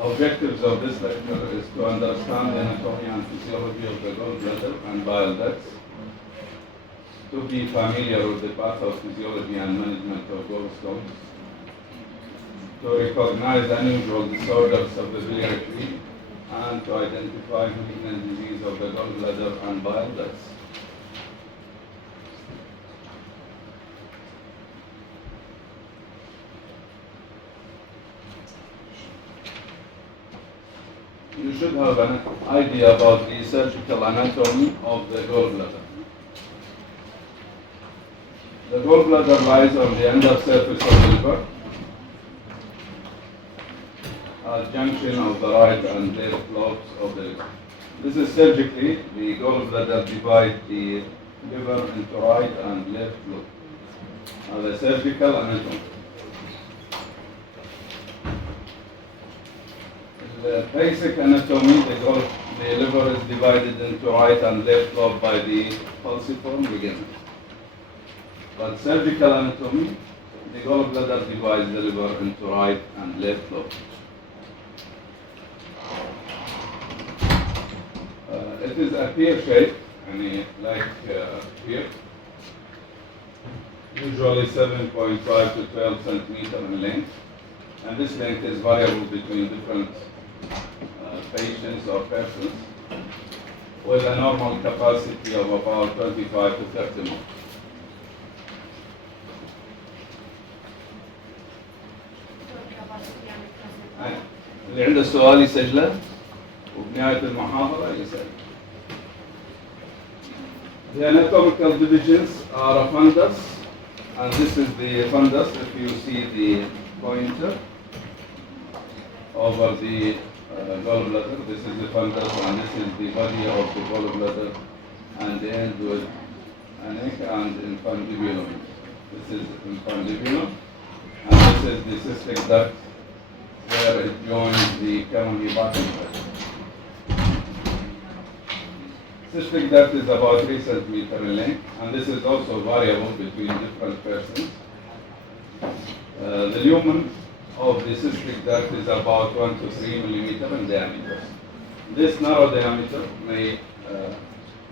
Objectives of this lecture is to understand the anatomy and physiology of the gallbladder and bile ducts, to be familiar with the pathophysiology and management of gallstones, to recognize unusual disorders of the biliary tree, and to identify malignant disease of the gallbladder and bile ducts. You should have an idea about the surgical anatomy of the gallbladder. The gallbladder lies on the undersurface of the liver, at junction of the right and left lobes of the liver. This is surgically, the gallbladder divides the liver into right and left lobe. The surgical anatomy. The basic anatomy, the liver is divided into right and left lobe by the falciform ligament. But surgical anatomy, the gallbladder divides the liver into right and left lobe. It is a pear shape, like pear, usually 7.5 to 12 centimeter in length, and this length is variable between different patients or persons, with a normal capacity of about 25 to 30 ml. اللي عنده سؤال يسجله وبنهاية المحاضرة يسأل. The anatomical divisions are a fundus, and this is the fundus. If you see the pointer over the gallbladder, this is the fundus, and this is the body of the gallbladder, and the end with an neck and infundibulum. This is infundibulum, and this is the cystic duct where it joins the common hepatic duct. Cystic duct is about 3 centimeter in length, and this is also variable between different persons. The lumen of the cystic duct is about 1 to 3 millimeter in diameter. This narrow diameter may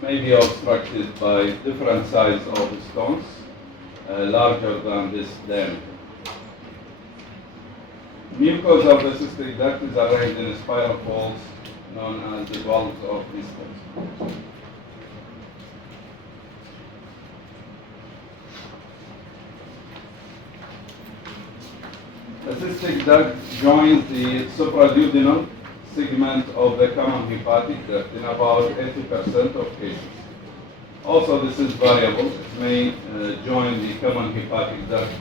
be obstructed by different size of stones larger than this diameter. Mucosa of the cystic duct is arranged in spiral folds known as the valves of these stones. The cystic duct joins the supraduodenal segment of the common hepatic duct in about 80% of cases. Also, this is variable. It may join the common hepatic duct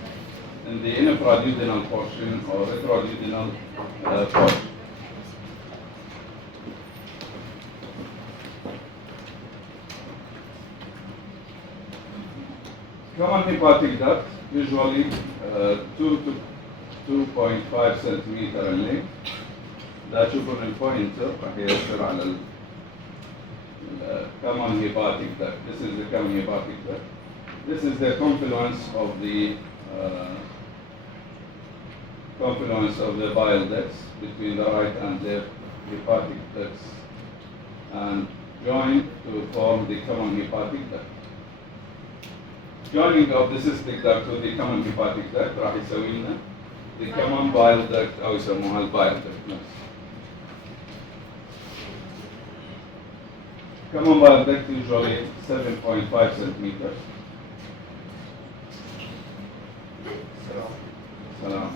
in the infraduodenal portion or retroduodenal portion. Common hepatic duct, usually 2 to 2.5 centimeter in length. ده تشوفوا البوينتر راح يأثر على common hepatic duct. This is the common hepatic duct. This is the confluence of the bile ducts between the right and left hepatic ducts and join to form the common hepatic duct. Joining of the cystic duct with the common hepatic duct راح يسوي لنا the common bile duct أو يسموها البile duct. Common bile duct usually 7.5 centimeters. Salam.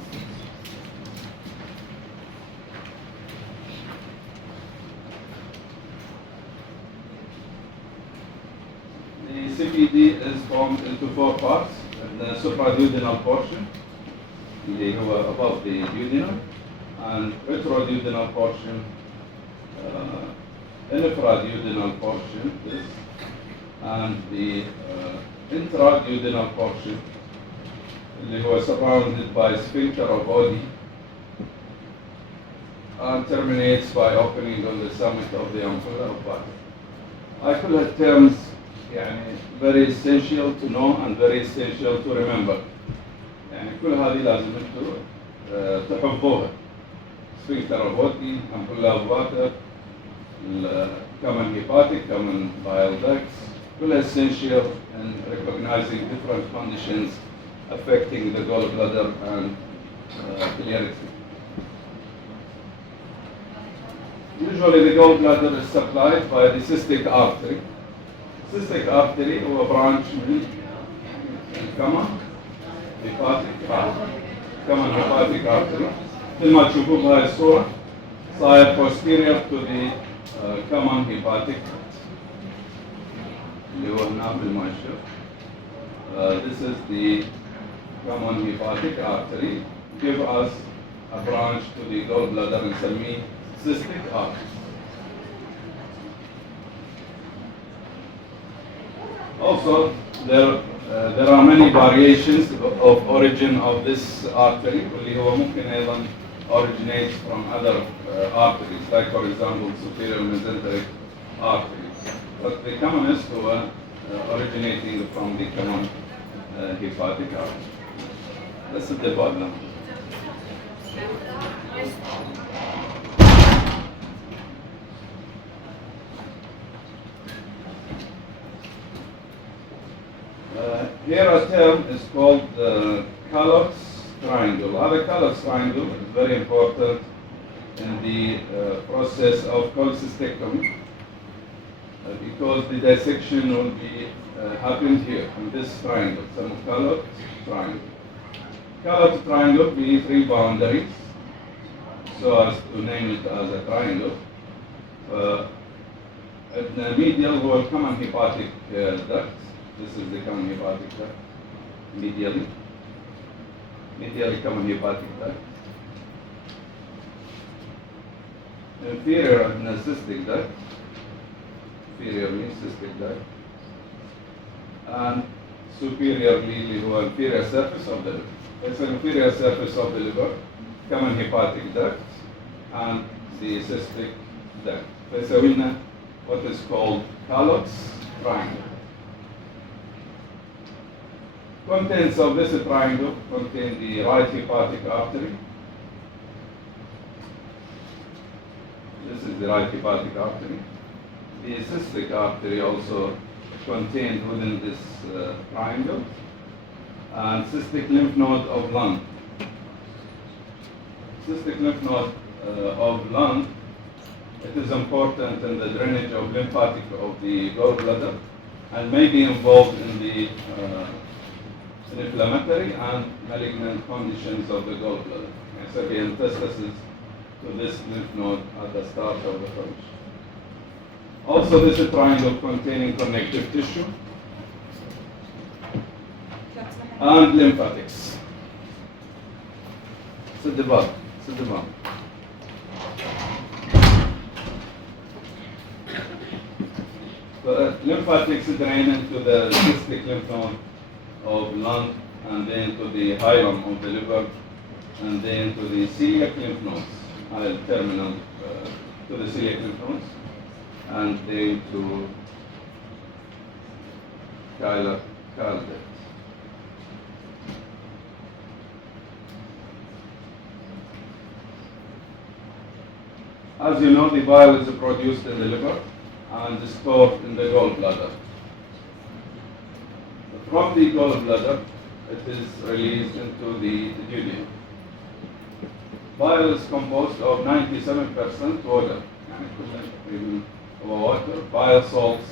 The CPD is formed into 4 parts. The supraduodenal portion, اللي هو above the duodenum, and retroduodenal portion, infraduodenal portion, this, and the intraduodenal portion, اللي هو surrounded by sphincter of body and terminates by opening on the summit of the ampulla of body. I could have terms very essential to know and very essential to remember. كل هذه لازم انتم تحفظوها. sphincter of Watty, ampulla of water, common hepatic, common bile ducts, will essential in recognizing different conditions affecting the gallbladder and biliary. Usually the gallbladder is supplied by the cystic artery. Cystic artery هو branch من common hepatic artery. common hepatic artery. مثل ما تشوفوا بهاي الصورة صاير posterior to the common hepatic اللي هو هنا بالمؤشر. This is the common hepatic artery. Give us a branch to the gallbladder نسميه cystic artery. Also, there are many variations of origin of this artery واللي هو ممكن أيضا originates from other arteries, like for example superior mesenteric arteries. But the commonest were originating from the common hepatic artery. That's the bottom. Here a term is called Calloch's triangle. The Calloch's triangle is very important in the process of cholecystectomy because the dissection will be happened here in this triangle. So Calloch's triangle. Calloch's triangle be three boundaries, so as to name it as a triangle. The medial هو common hepatic duct. This is the common hepatic duct, medially common hepatic duct. Inferior cystic duct, inferiorly cystic duct, and superiorly inferior surface of the liver. It's an inferior surface of the liver, common hepatic duct, and the cystic duct. فيسوي لنا what is called Calloch's triangle. Contents of this triangle contain the right hepatic artery. This is the right hepatic artery. The cystic artery also contained within this triangle, and cystic lymph node of lung. Cystic lymph node of lung, it is important in the drainage of lymphatic of the gallbladder and may be involved in the inflammatory and malignant conditions of the gallbladder. So the interstices to this lymph node at the start of the function. Also, this is a triangle containing connective tissue and lymphatics. Sit the bottom. Lymphatics drain into the cystic lymph node of lung, and then to the hilum of the liver, and then to the celiac lymph nodes, terminal to the celiac lymph nodes, and then to chyle duct. As you know, the bile is produced in the liver and stored in the gallbladder. From the gallbladder, it is released into the duodenum. Bile is composed of 97% water, water, bile salts,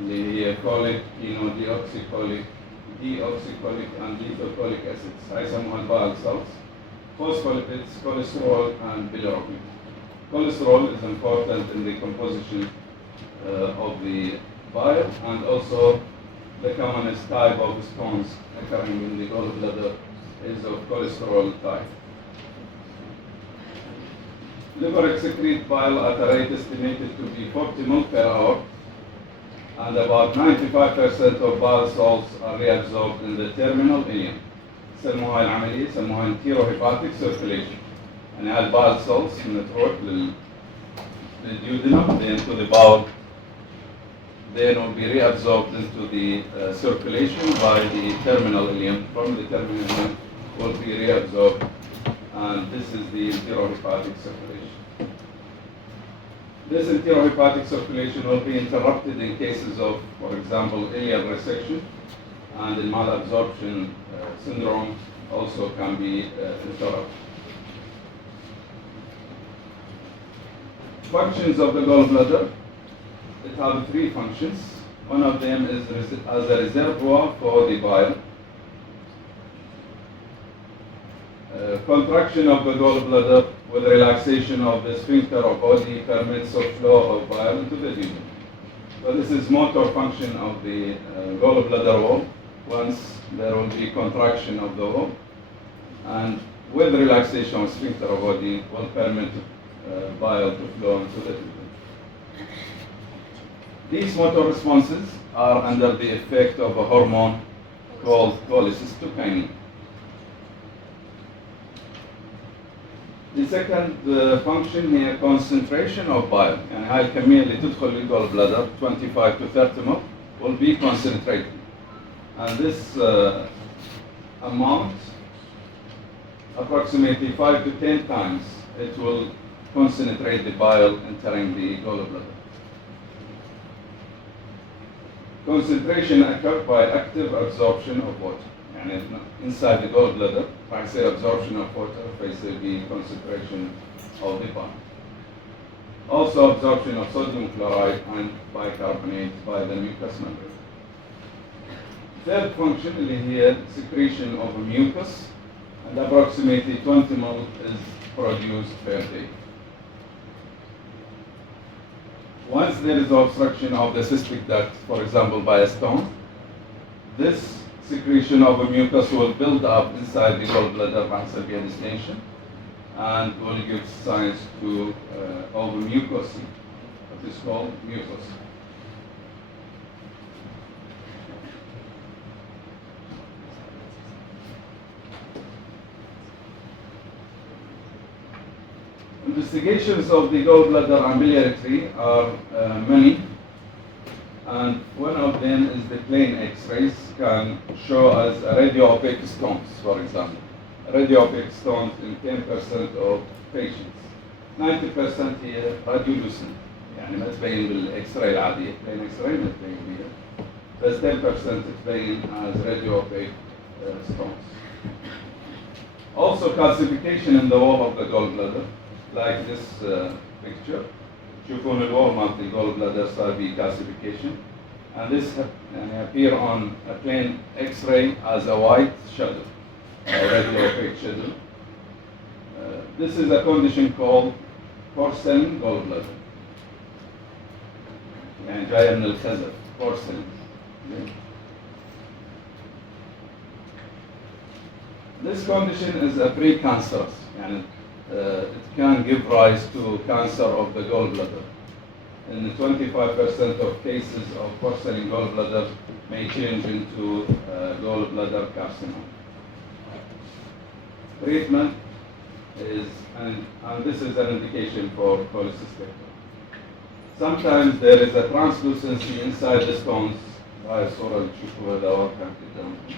the cholic, deoxycholic, and lethocolic acids, isomer bile salts, phospholipids, cholesterol, and bilirubin. Cholesterol is important in the composition of the bile, and also the commonest type of stones occurring in the gallbladder is of cholesterol type. Liver excrete bile at a rate estimated to be 40 ml per hour, and about 95% of bile salts are reabsorbed in the terminal ileum. يسموها العملية يسموها enterohepatic circulation. يعني هاي البile salts تروح للduodenum, then to the bowel, then will be reabsorbed into the circulation by the terminal ileum. From the terminal ileum will be reabsorbed and this is the enterohepatic circulation. This enterohepatic circulation will be interrupted in cases of, for example, ileal resection, and the malabsorption syndrome also can be interrupted. Functions of the gallbladder, it has three functions. One of them is as a reservoir for the bile. Contraction of the gallbladder with relaxation of the sphincter of body permits a flow of bile into the duodenum. So this is motor function of the gallbladder wall. Once there will be contraction of the wall, and with relaxation of sphincter of body will permit bile to flow into the duodenum. These motor responses are under the effect of a hormone called cholecystokinin. The second function here, concentration of bile. يعني هاي الكمية اللي تدخل للجولبلادر 25 to 30 ml will be concentrated. And this amount, approximately 5 to 10 times, it will concentrate the bile entering the gallbladder. Concentration occurs by active absorption of water. يعني inside the gallbladder, I say absorption of water, I say the concentration of the bile. Also absorption of sodium chloride and bicarbonate by the mucous membrane. Third function is here secretion of mucus, and approximately 20 ml is produced per day. Once there is obstruction of the cystic duct, for example by a stone, this secretion of a mucus will build up inside the gallbladder by severe distension and will give signs to mucosis, what is called mucus. Investigations of the gallbladder and biliary tree are many, and one of them is the plain X-rays can show us radio-opaque stones, for example. Radio-opaque stones in 10% of patients. 90% هي radiolucent، يعني ما تبين بالإكس-راي العادية، plain X-ray ما تبين بيها. بس 10% تبين as radio-opaque stones. Also calcification in the wall of the gallbladder, like this picture. تشوفون الوول مالت الجولبلادر صار به calcification, and this appear on a plain X-ray as a white shadow, a radio opaque shadow. This is a condition called porcelain gallbladder. يعني جاية من الخزف, porcelain. This condition is a precancerous. يعني it can give rise to cancer of the gallbladder. In 25% of cases of porcelain gallbladder may change into gallbladder carcinoma. Treatment is, and this is an indication for cholecystectomy. Sometimes there is a translucency inside the stones. هاي الصورة اللي تشوفوها دواء كانت قدامكم.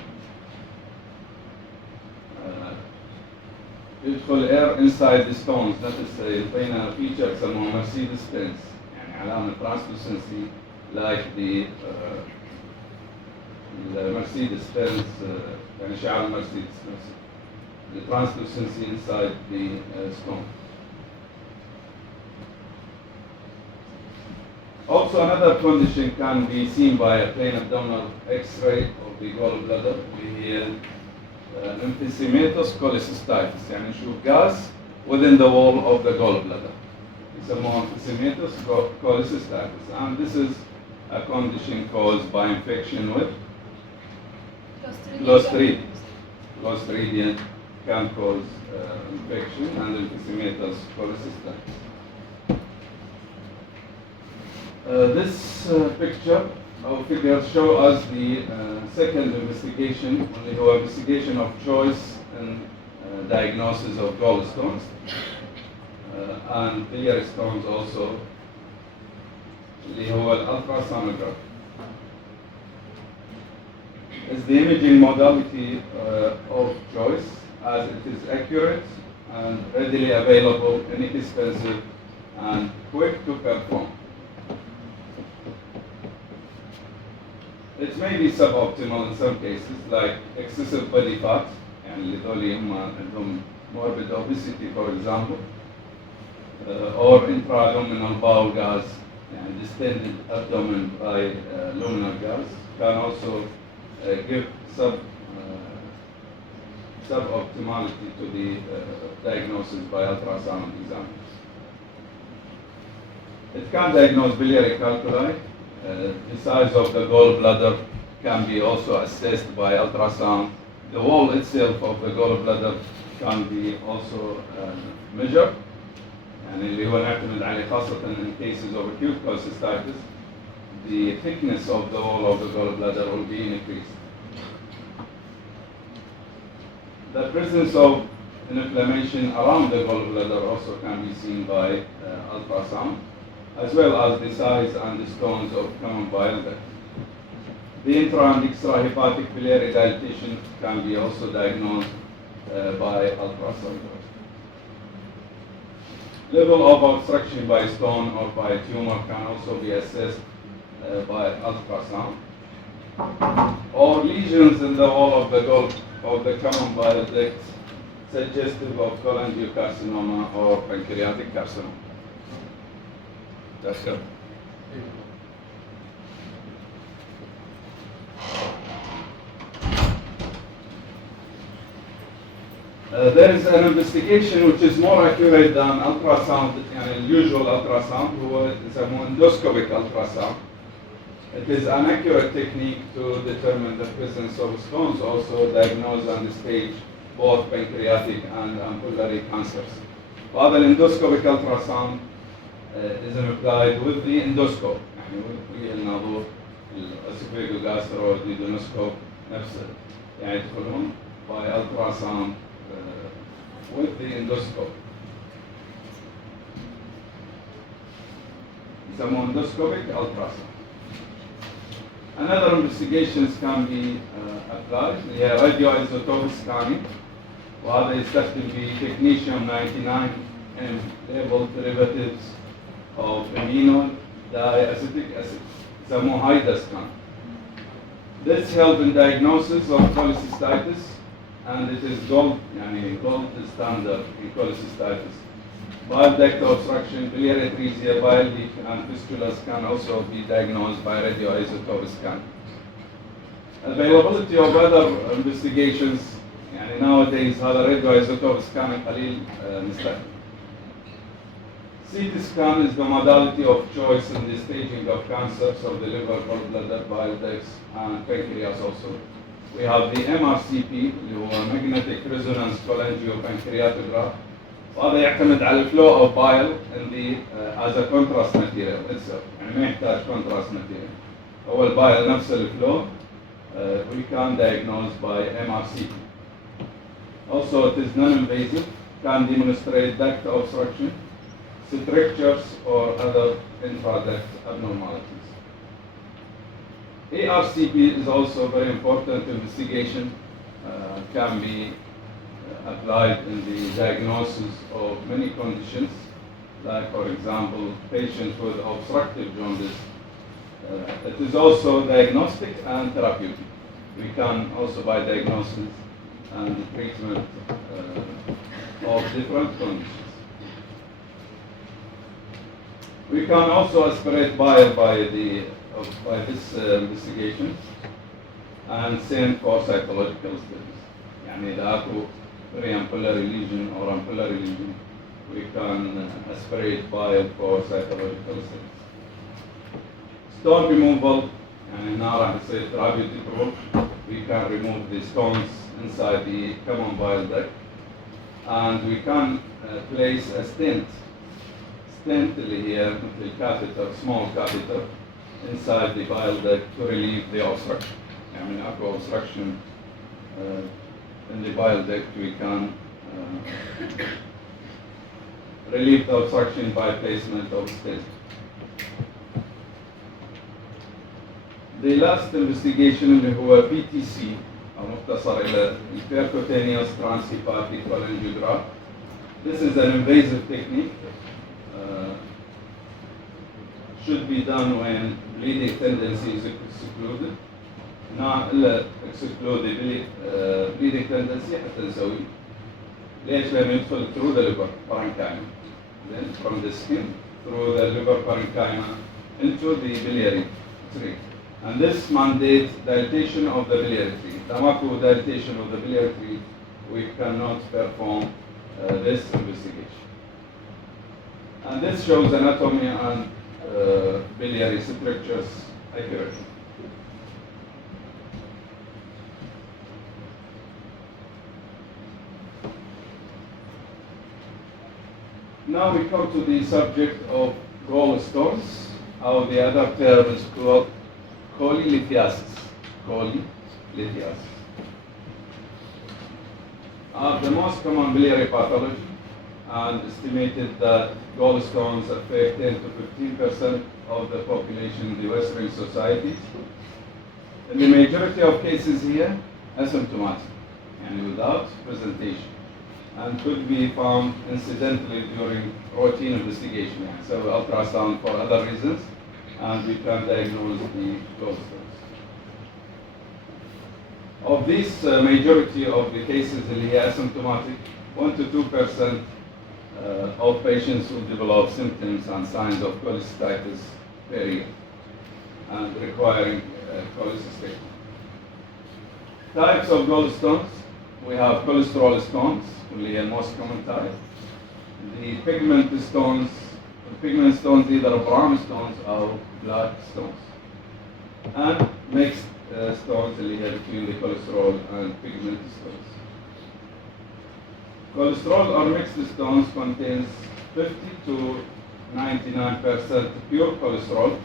يدخل air inside the stones. Notice يعطينا feature يسموها Mercedes Benz، يعني علامة translucency like the Mercedes Benz، يعني شعار Mercedes Benz. The translucency inside the stone. Also, another condition can be seen by a plain abdominal X-ray of the gallbladder. Here, lymphocytosis cholecystitis. يعني نشوف gas within the wall of the gallbladder. يسموها lymphocytosis cholecystitis, and this is a condition caused by infection with Clostridium. Clostridium can cause infection and lymphocytosis cholecystitis. This picture or figure show us the second investigation, اللي هو investigation of choice in diagnosis of gallstones and biliary stones also, اللي هو ultrasonography. Is the imaging modality of choice as it is accurate and readily available, inexpensive, and quick to perform. It may be suboptimal in some cases, like excessive body fat, يعني اللي ذولي هم عندهم morbid obesity, for example, or intra-abdominal bowel gas, and distended abdomen by luminal gas can also give suboptimality to the diagnosis by ultrasound examiners. It can diagnose biliary calculi. The size of the gallbladder can be also assessed by ultrasound. The wall itself of the gallbladder can be also measured. يعني اللي هو نعتمد عليه خاصة in cases of acute cholecystitis, the thickness of the wall of the gallbladder will be increased. The presence of inflammation around the gallbladder also can be seen by ultrasound, as well as the size and the stones of common bile duct. The intra and extrahepatic biliary dilatation can be also diagnosed by ultrasound. Level of obstruction by stone or by tumor can also be assessed by ultrasound. Or lesions in the wall of the common bile duct suggestive of cholangiocarcinoma or pancreatic carcinoma. That's it. There is an investigation which is more accurate than ultrasound, usual ultrasound, هو يسموه endoscopic ultrasound. It is an accurate technique to determine the presence of stones, also diagnose and stage both pancreatic and ampullary cancers. وهذا endoscopic ultrasound is applied with the endoscope، يعني with الناظور الاسوفيجوغاستروduodenoscope نفسه، يعني يدخلون by ultrasound with the endoscope. يسموه endoscopic ultrasound. Another investigations can be applied. هي radioisotope scanning، وهذا يستخدم في technetium 99 labeled derivatives of amino diacetic acid. يسموه HIDA scan. This helps in diagnosis of cholecystitis, and it is gold standard in cholecystitis. Bile duct obstruction, biliary atresia, bile leak, and fistulas can also be diagnosed by radioisotope scan. Availability of other investigations، يعني nowadays هذا radioisotope scanning قليل نستخدم. CT scan is the modality of choice in the staging of cancers of the liver, gallbladder, bile ducts, and pancreas also. We have the MRCP اللي هو magnetic resonance cholangiopancreatograph. وهذا يعتمد على flow of bile in the as a contrast material itself، يعني ما يحتاج contrast material. هو البايل نفس الفلو we can diagnose by MRCP. Also it is non-invasive, can demonstrate duct obstruction, strictures or other intra-duct abnormalities. ARCP is also a very important investigation, can be applied in the diagnosis of many conditions, like for example, patients with obstructive jaundice. It is also diagnostic and therapeutic. We can also by diagnosis and the treatment of different conditions. We can also aspirate bile by this investigation and send for cytological studies. يعني إذا أكو pre-ampullary lesion or ampullary lesion, we can aspirate bile for cytological studies. Stone removal، يعني هنا راح يصير therapeutic role. We can remove the stones inside the common bile duct, and we can place a stent اللي هي مثل catheter, small catheter inside the bile duct to relieve the obstruction. يعني أكو obstruction in the bile duct, we can relieve the obstruction by placement of stent. The last investigation اللي هو PTC أو مختصر إلى percutaneous transhepatic cholangiograph. This is an invasive technique. Uh, should be done when bleeding tendency is excluded. إلا exclude bleeding tendency حتى نسويه. ليش؟ لأنه يدخل through the liver parenchyma. Then from the skin through the liver parenchyma into the biliary tree. And this mandates dilatation of the biliary tree. Tamaku dilatation of the biliary tree, we cannot perform this investigation. And this shows anatomy and biliary structures accurately. Now we come to the subject of gallstones, or the other term is called cholelithiasis. Cholelithiasis are the most common biliary pathology, and estimated that gallstones affect 10 to 15% of the population in the Western societies. In the majority of cases here, asymptomatic and without presentation, and could be found incidentally during routine investigation. So ultrasound for other reasons, and we can diagnose the gallstones. Of these, majority of the cases in the asymptomatic, 1 to 2% of patients who develop symptoms and signs of cholecystitis per year and requiring cholecystectomy. Types of gallstones: we have cholesterol stones, the most common type. The pigment stones either brown stones or black stones, and mixed stones between the cholesterol and pigment stones. Cholesterol or mixed stones contains 50 to 99% pure cholesterol,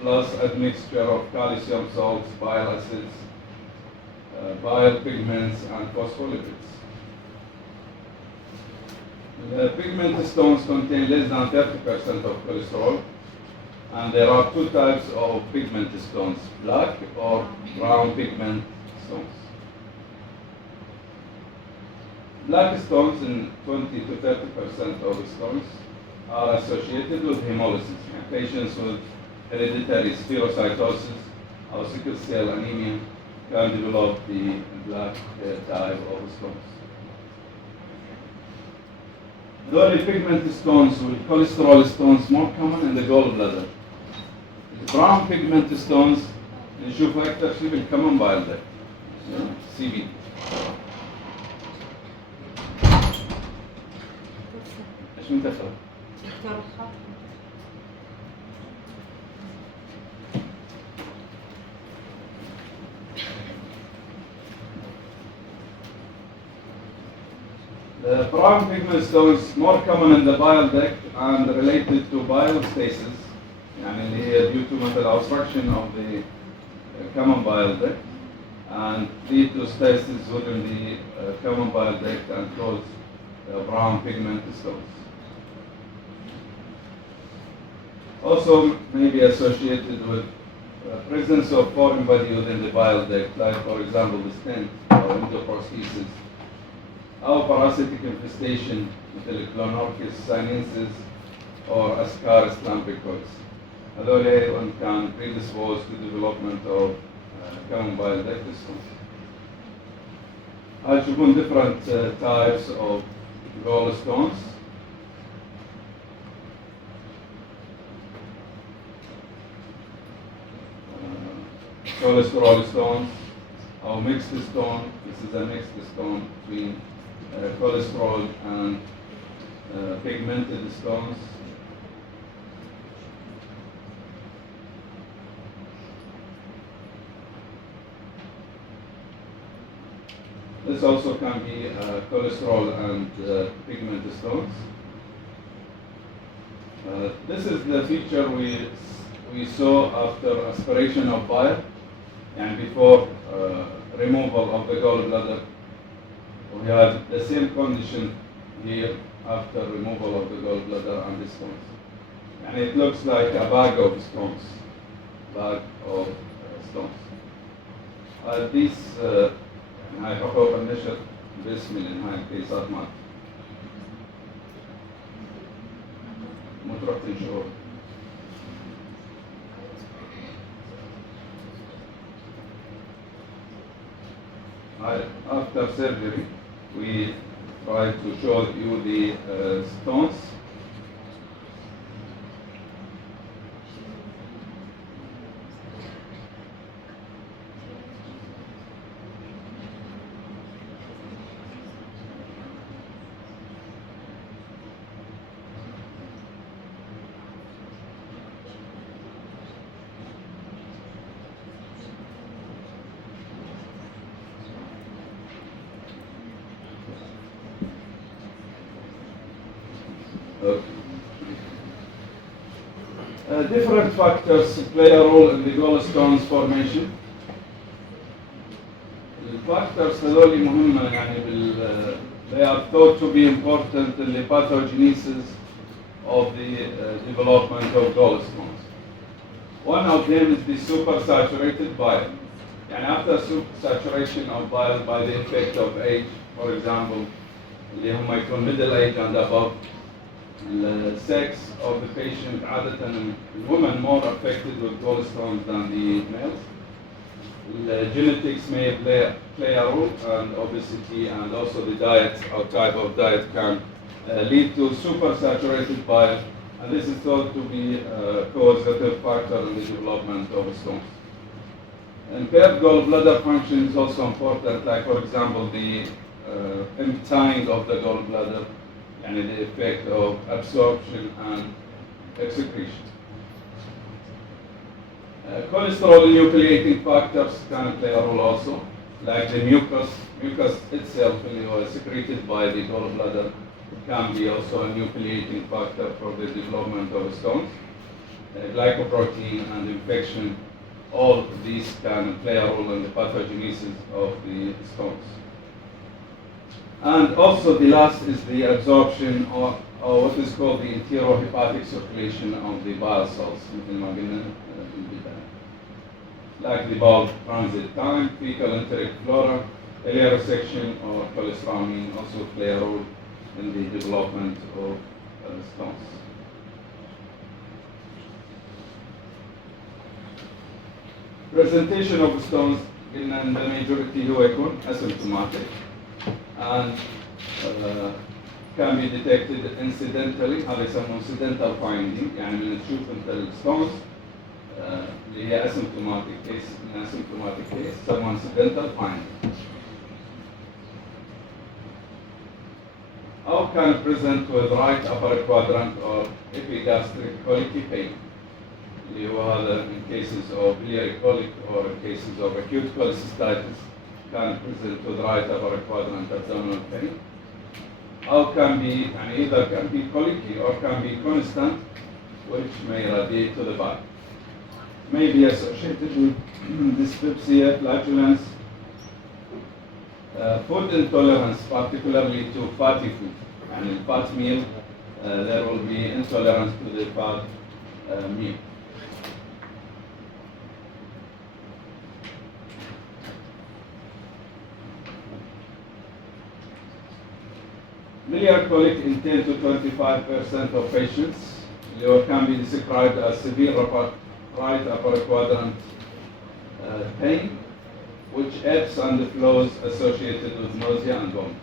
plus admixture of calcium salts, bile acids, bile pigments, and phospholipids. The pigment stones contain less than 30% of cholesterol, and there are two types of pigment stones, black or brown pigment stones. Black stones, in 20 to 30% of the stones, are associated with hemolysis. Patients with hereditary spherocytosis or sickle cell anemia can develop the black type of stones. The only pigment stones with cholesterol stones more common in the gallbladder. The brown pigment stones نشوفها أكثر شيء بالcommon bile duct, CBD. ايش منتخب؟ اختار الخط. The brown pigment stones more common in the bile duct and related to bile stasis, يعني اللي هي due to مثلا obstruction of the common bile duct and lead to stasis within the common bile duct and cause brown pigment stones. Also may be associated with presence of foreign body within the bile duct, like for example the stent or endoprosthesis, or parasitic infestation مثل Clonorchis sinensis or Ascaris lambricoides. هذول أيضا can predispose to development of common bile duct stones. هتشوفون different types of gallstones. Cholesterol stones or mixed stone. This is a mixed stone between cholesterol and pigmented stones. This also can be cholesterol and pigment stones. This is the feature we saw after aspiration of bile and before removal of the gallbladder. We had the same condition here after removal of the gallbladder and the stones. And it looks like a bag of stones. These هاي حقوق النشر باسم هاي الكيسات مالتي. potential. After surgery, we try to show you the stones. Different factors play a role in the gallstones formation. الفاكتورز هذول مهمة يعني they are thought to be important in the pathogenesis of the development of gallstones. One of them is the supersaturated bile. يعني after supersaturation of bile by the effect of age, for example, اللي هم يكون middle age and above, the sex of the patient, عادة women more affected with gallstones than the males. The genetics may play a role, and obesity, and also the diet or type of diet can lead to supersaturated bile, and this is thought to be a causative factor in the development of stones. Impaired gallbladder function is also important, like for example the emptying of the gallbladder, and the effect of absorption and excretion. Cholesterol nucleating factors can play a role also, like the mucus itself, secreted by the gallbladder, can be also a nucleating factor for the development of stones. Glycoprotein and infection, all of these can play a role in the pathogenesis of the stones. And also the last is the absorption or what is called the enterohepatic circulation of the bile salts, like the bowel transit time, fecal enteric flora, ileal resection or cholestyramine also play a role in the development of stones. Presentation of stones in the majority هو يكون asymptomatic and can be detected incidentally. هذا يسمونه incidental finding، يعني من تشوف انت الستونز اللي هي asymptomatic case، in asymptomatic case يسمونه incidental finding. Or can present with right upper quadrant or epigastric colicky pain. اللي هو هذا in cases of biliary colic or in cases of acute cholecystitis can present with right upper quadrant abdominal pain. Or can be, and either can be colicky or can be constant, which may radiate to the back. May be associated with dyspepsia, flatulence, food intolerance, particularly to fatty food. And in fat meal, there will be intolerance to the fat meal. Biliary colic in 10 to 25% of patients can be described as severe right upper quadrant pain, which ebbs and flows associated with nausea and vomiting.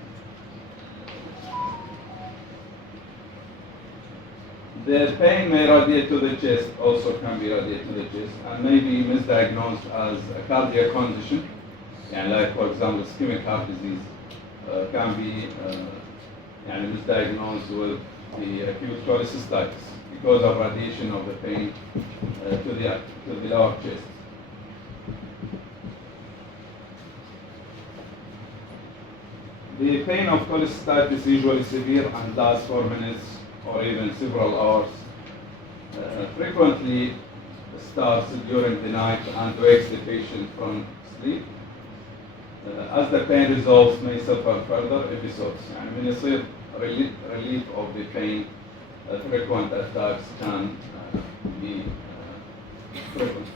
The pain may radiate to the chest, also can be radiate to the chest, and may be misdiagnosed as a cardiac condition, like for example ischemic heart disease, can be misdiagnosed with the acute cholecystitis because of radiation of the pain to the lower chest. The pain of cholecystitis is usually severe and lasts for minutes or even several hours. Frequently starts during the night and wakes the patient from sleep. As the pain resolves, may suffer further episodes. من يصير relief of the pain, frequent attacks can be frequent.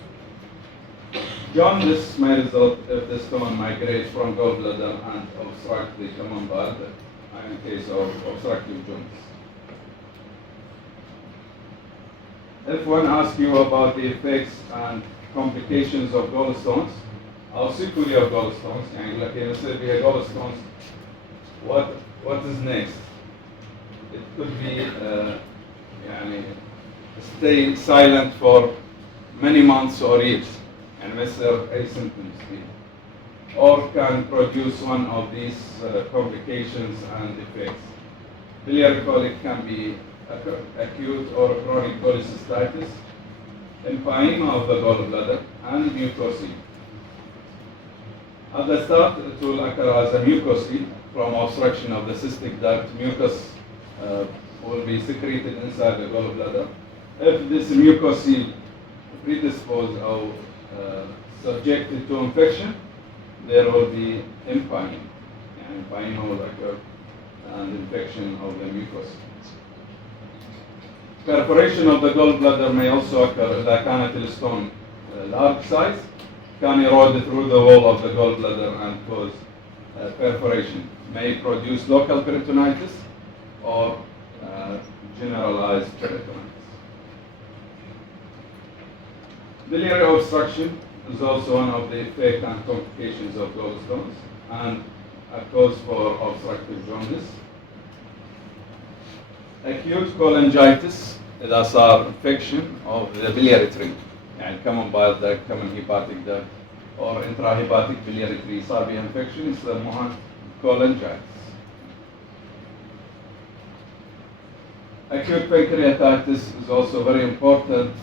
Jaundice may result if the stone migrates from gallbladder and obstruct the common bile, in case of obstructive jaundice. if one asks you about the effects and complications of gallstones, أو sequelae of gallstones, يعني يقول لك إذا يصير فيها gallstones, what is next? It could be يعني stay silent for many months or years, and ما يصير أي symptoms فيه, or can produce one of these complications and effects. Biliary colic can be acute or chronic cholecystitis, empyema of the gallbladder, and mucosity. At the start, it will occur as a mucosity from obstruction of the cystic duct. Mucus will be secreted inside the gallbladder. If this mucosity predisposed or subjected to infection, there will be empyema, and empyema will occur and infection of the mucus. Perforation of the gallbladder may also occur إذا كانت الstone large size, can erode through the wall of the gallbladder and cause perforation. May produce local peritonitis or generalized peritonitis. Biliary obstruction is also one of the effects and complications of gallstones and a cause for obstructive jaundice. Acute cholangitis إذا صار infection of the biliary tree, يعني common bile duct, common hepatic duct, or intrahepatic biliary tree صار بها infection يسموها cholangitis. Acute pancreatitis is also a very important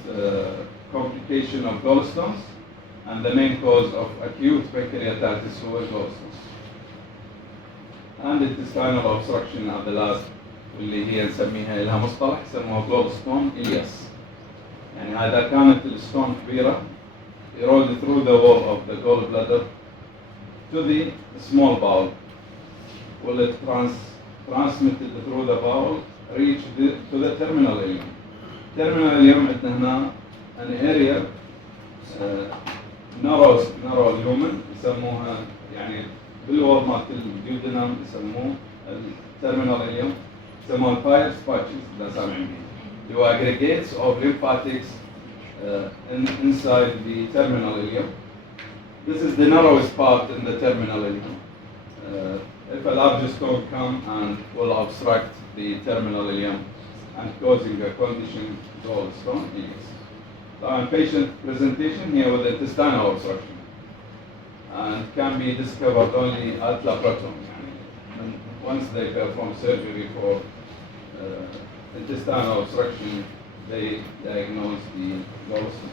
complication of gallstones, and the main cause of acute pancreatitis was gallstones. And intestinal obstruction at the last, اللي هي نسميها لها مصطلح يسموها gallstone ileus. يعني إذا كانت الستون كبيرة erode through the wall of the gallbladder to the small bowel. Will it transmitted through the bowel reach to the terminal ileum. Terminal ileum عندنا هنا an area narrow lumen يسموها يعني بالوول مالت الديودنم يسموه الترمينال ileum. يسموها الفاير سباتشز إذا سامعين بيه. You aggregates of lymphatics inside the terminal ileum. This is the narrowest part in the terminal ileum. If a large stone come and will obstruct the terminal ileum and causing a condition gallstone ileus. So patient presentation here with intestinal obstruction and can be discovered only at laparotomy. Once they perform surgery for intestinal obstruction, they diagnose the gallstone.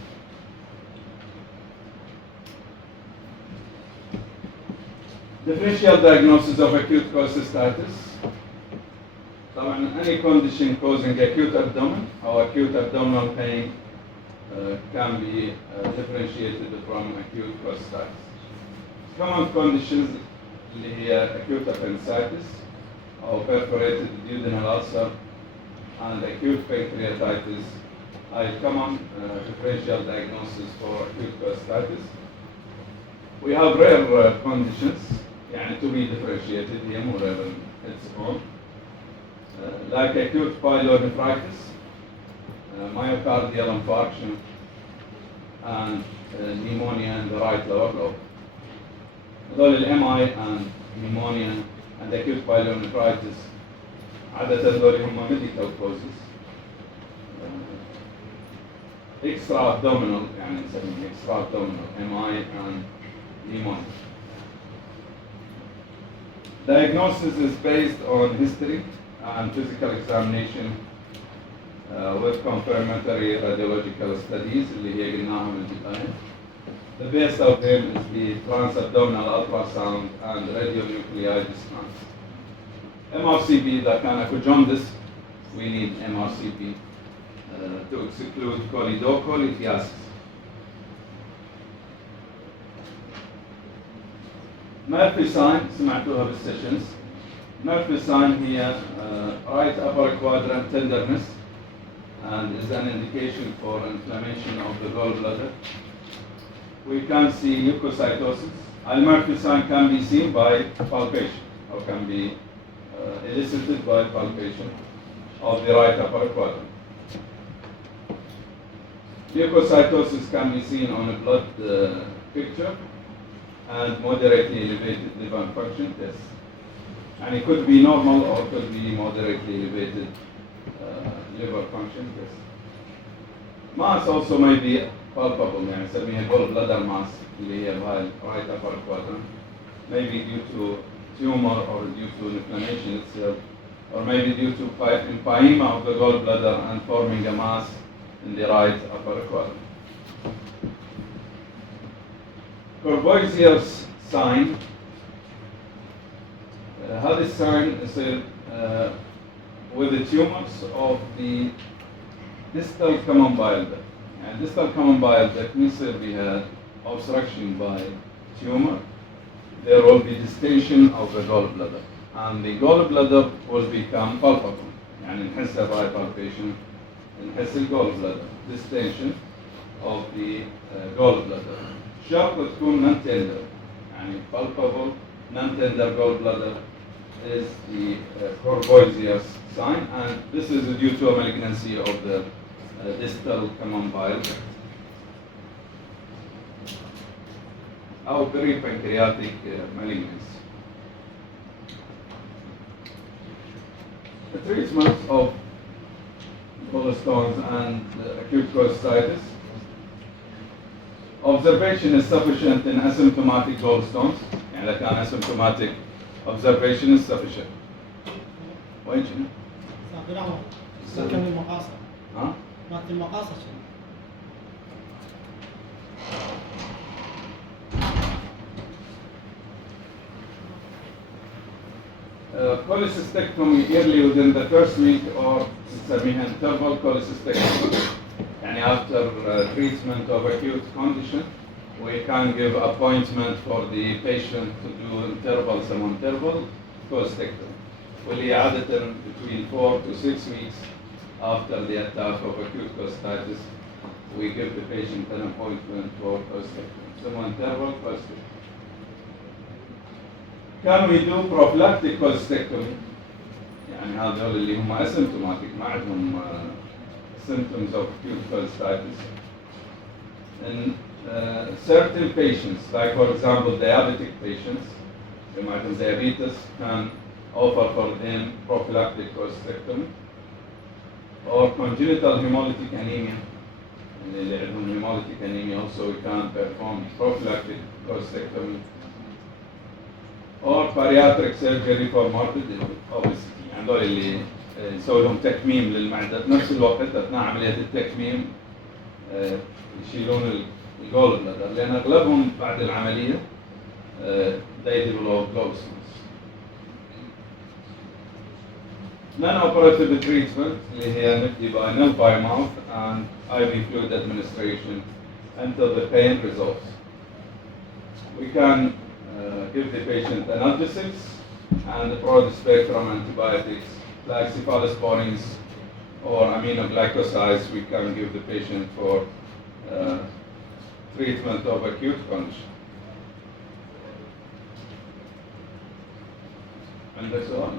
Differential diagnosis of acute cholecystitis. Any condition causing acute abdomen or acute abdominal pain can be differentiated from acute cholecystitis. Common conditions اللي هي acute appendicitis or perforated duodenal ulcer and acute pancreatitis are common differential diagnosis for acute cholecystitis. We have rare conditions يعني to be differentiated here more than its own, like acute pyelonephritis, myocardial infarction, and pneumonia in the right lower lobe. هذول MI and pneumonia and acute pyelonephritis عادة هذول هم medical causes. Extra abdominal يعني نسميه extra abdominal MI and pneumonia. Diagnosis is based on history and physical examination with confirmatory radiological studies اللي هي قلناها من البداية. The best of them is the transabdominal ultrasound and radionuclide scans. MRCP إذا كان أكو jaundice, we need MRCP to exclude cholelithiasis. Murphy sign سمعتوها بالسيشنز. Murphy sign هي right upper quadrant tenderness and is an indication for inflammation of the gallbladder. We can see leukocytosis. Murphy sign can be seen by palpation or can be elicited by palpation of the right upper quadrant. Leukocytosis can be seen on a blood picture and moderately elevated liver function test. And it could be normal or could be moderately elevated liver function test. Mass also may be palpable, يعني نسميها gallbladder mass اللي هي بهاي right upper quadrant, maybe due to tumor or due to inflammation itself, or maybe due to empyema of the gallbladder and forming a mass in the right upper quadrant. Courvoisier's sign. هذا الساين يصير with the tumors of the distal common bile duct. And distal common bile duct يصير بها obstruction by tumor. There will be distension of the gallbladder, and the gallbladder will become palpable. يعني نحسها by palpation, نحس الgallbladder, distension of the gallbladder. شرط تكون non-tender, يعني palpable non-tender gallbladder is the Courvoisier's sign, and this is due to a malignancy of the distal common bile duct. Or peripancreatic malignancy. The treatment of gallstones and acute cholecystitis. Observation is sufficient in asymptomatic gallstones. يعني إذا كان asymptomatic, observation is sufficient. وين شنو؟ سكن المقاصة. ها؟ مات المقاصة شنو؟ Cholecystectomy early within the first week, or نسميها interval cholecystectomy. يعني after treatment of acute condition, we can give appointment for the patient to do interval, some interval cholecystectomy. واللي عادة between 4 to 6 weeks after the attack of acute cholecystitis, we give the patient an appointment for cholecystectomy. Some interval cholecystectomy. Can we do prophylactic cholecystectomy? يعني هذول اللي هم asymptomatic ما عندهم symptoms of acute cholecystitis. In certain patients, like for example diabetic patients, they might have diabetes, can offer for them prophylactic cholecystectomy. Or congenital hemolytic anemia, and اللي عندهم hemolytic anemia also we can perform prophylactic cholecystectomy. Or bariatric surgery for morbid obesity. يعني هذول اللي يسوي لهم تكميم للمعدة بنفس الوقت اثناء عملية التكميم يشيلون الجول بلادر، لأن أغلبهم بعد العملية they develop gallstones. Non-operative treatment اللي هي نبدي by nil by mouth and IV fluid administration until the pain resolves. We can give the patient analgesics and broad spectrum antibiotics like cephalosporins or aminoglycosides we can give the patient for treatment of acute condition. عندك سؤال؟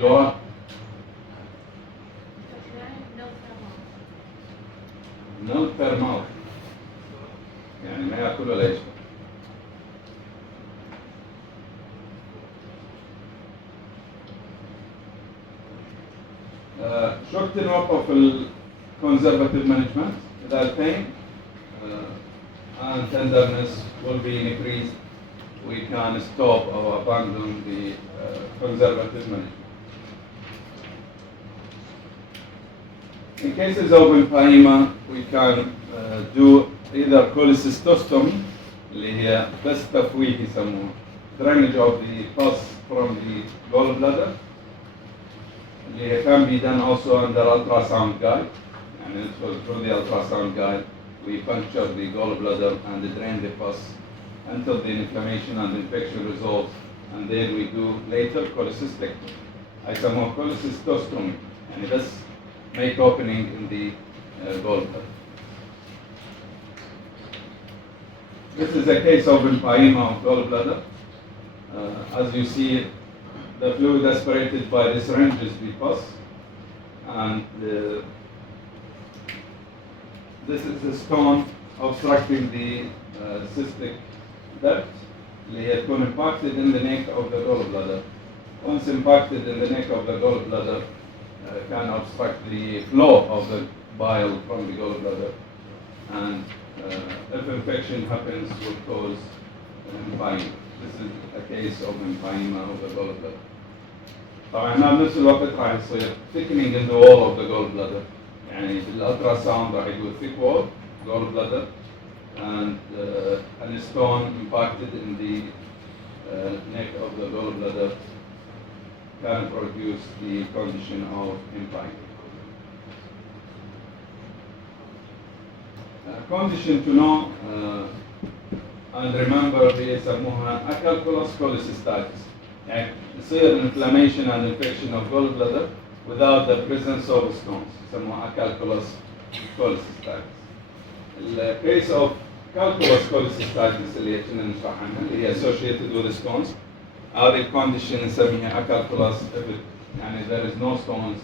لورا؟ نل per mouth. يعني ما ياكل ولا يشرب. شرط نوقف conservative management. Without pain and tenderness will be increased, we can stop or abandon the conservative management. In cases of empyema, we can do either cholecystostomy, اللي هي بس تفويض يسموه, drainage of the pus from the gallbladder, اللي can be done also under ultrasound guide. And ندخل through the ultrasound guide, we puncture the gallbladder and drain the pus until the inflammation and infection resolves, and then we do later cholecystectomy. يسموه cholecystostomy, يعني بس make opening in the gallbladder. This is a case of empyema of gallbladder. As you see, the fluid aspirated by the syringes with pus, and this is a stone obstructing the cystic duct اللي هي تكون impacted in the neck of the gallbladder. Once impacted in the neck of the gallbladder, can obstruct the flow of the bile from the gallbladder, and if infection happens, will cause empyema. This is a case of empyema of the gallbladder. طبعا هنا بنفس الوقت راح يصير thickening in the wall of the gallbladder. يعني بالالترا ساوند راح يقول thick wall gallbladder and a stone impacted in the neck of the gallbladder can produce the condition of empyema. Condition to know and remember هي يسموها acalculous cholecystitis. يعني يصير inflammation and infection of gallbladder without the presence of stones. يسموها acalculous cholecystitis. The case of calculous cholecystitis اللي كنا نشرح عنها اللي هي associated with stones. هذه condition نسميها acalculous if it, يعني there is no stones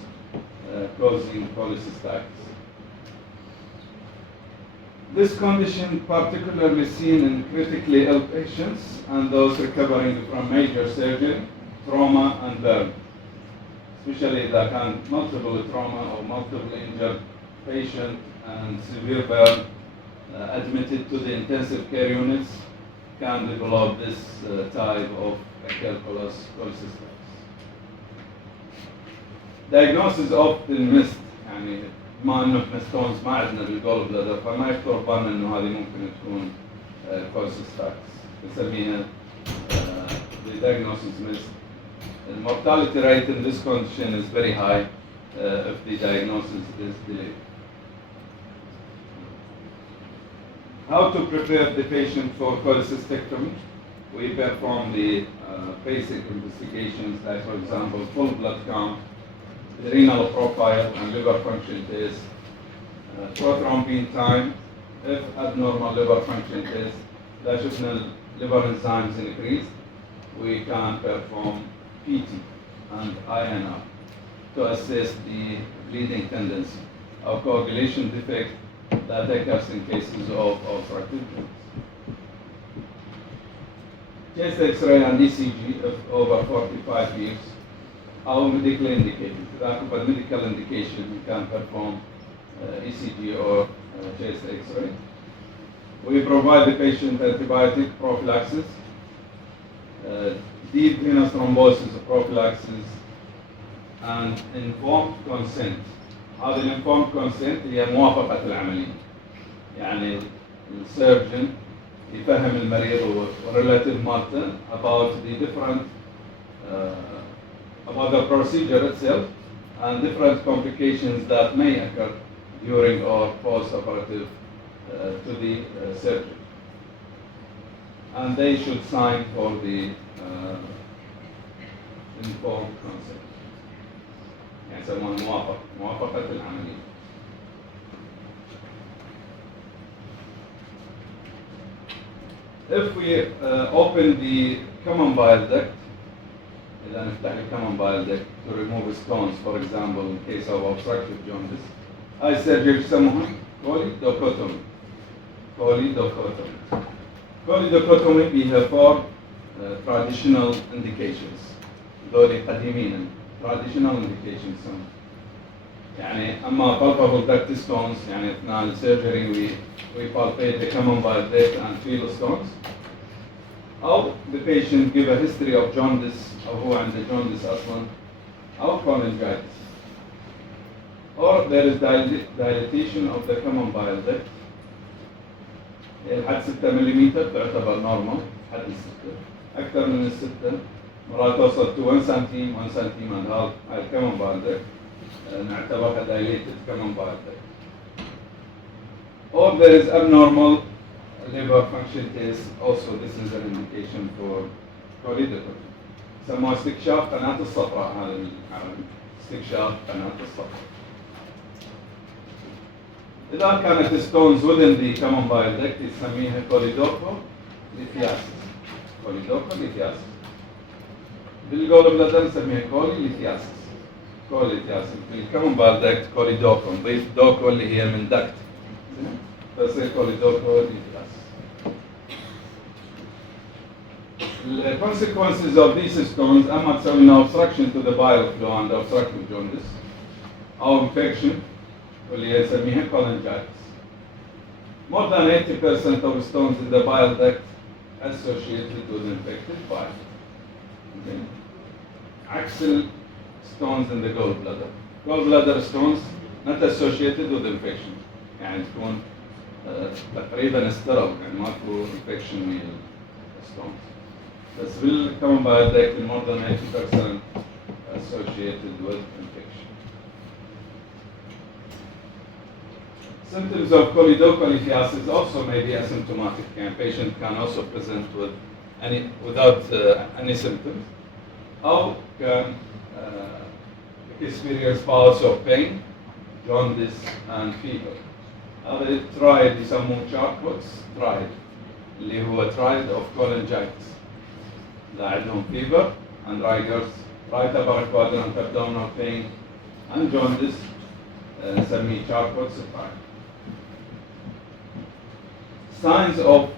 causing cholecystitis. This condition particularly seen in critically ill patients and those recovering from major surgery, trauma and burn. Especially إذا كان multiple trauma or multiple injured patient and severe burn admitted to the intensive care units can develop this type of calculous cholecystitis. Diagnosis often missed. يعني بما انه احنا ستونز ما عندنا بالجول بلادر فما يخطر بالنا انه هذه ممكن تكون cholecystitis. نسميها the diagnosis missed. The mortality rate in this condition is very high if the diagnosis is delayed. How to prepare the patient for cholecystectomy? We perform the basic investigations like, for example, full blood count, the renal profile and liver function test, prothrombin time. If abnormal liver function test, rational liver enzymes increase, we can perform PT and INR to assess the bleeding tendency or coagulation defect that occurs in cases of obstructive joints. Chest X-ray and ECG of over 45 years are medically indicated. That of a medical indication, we can perform ECG or chest X-ray. We provide the patient antibiotic prophylaxis, deep venous thrombosis prophylaxis, and informed consent. هذا الانفورmed consent هي موافقة العملية. يعني السيرجن يفهم المريض والريلاتيف مالته about the different about the procedure itself and different complications that may occur during or post-operative to the surgeon. And they should sign for the informed consent. يعني يسمونها موافقة العملية. If we open the common bile duct, إذا نفتح common bile duct to remove stones, for example, in case of obstructive jaundice, هاي surgery يسموها choledochotomy. Choledochotomy بيها for traditional indications. ذولي قديمين traditional indications. يعني أما palpable duct stones يعني أثناء السيرجري we palpate the common bile duct and feel stones. أو the patient give a history of jaundice أو هو عنده jaundice أصلاً أو cholangitis. Or there is dilatation of the common bile duct. لحد 6 ملم تعتبر normal حد 6. أكثر من 6 مرات توصل to 1 cm, 1 cm and half على common bile duct. نعتبرها dilated common bile duct. Or there is abnormal liver function test. Also, this is an indication for choledochotomy. يسموها استكشاف قناة الصفراء هذا بالعربي. استكشاف قناة الصفراء. إذا كانت stones within the common bile duct نسميها choledocholithiasis. choledocholithiasis. بالجول بلادر نسميها choledithiasis. كوليتياسيس بالكمون bile duct كوليدوكو نضيف دوكو اللي هي من duct فيصير كوليدوكوليتياسيس. The consequences of these stones أما تسوي لنا obstruction to the bile flow and obstructive jaundice أو infection واللي يسميها cholangitis. More than 80% of stones in the bile duct associated with infected bile. Okay. عكس stones in the gallbladder. Gallbladder stones not associated with infection. يعني تكون تقريبا sterile يعني ماكو infection من stones. بس بالcommon bile duct more than 80% associated with infection. Symptoms of choledocholitis also may be asymptomatic, and patient can also present without any symptoms, or can experience bouts of pain, jaundice, and fever. هذا tried يسموه Charcot's triad اللي هو triad of cholangitis. إذا عندهم fever and rigors, right upper quadrant abdominal pain and jaundice نسميه Charcot's triad. Signs of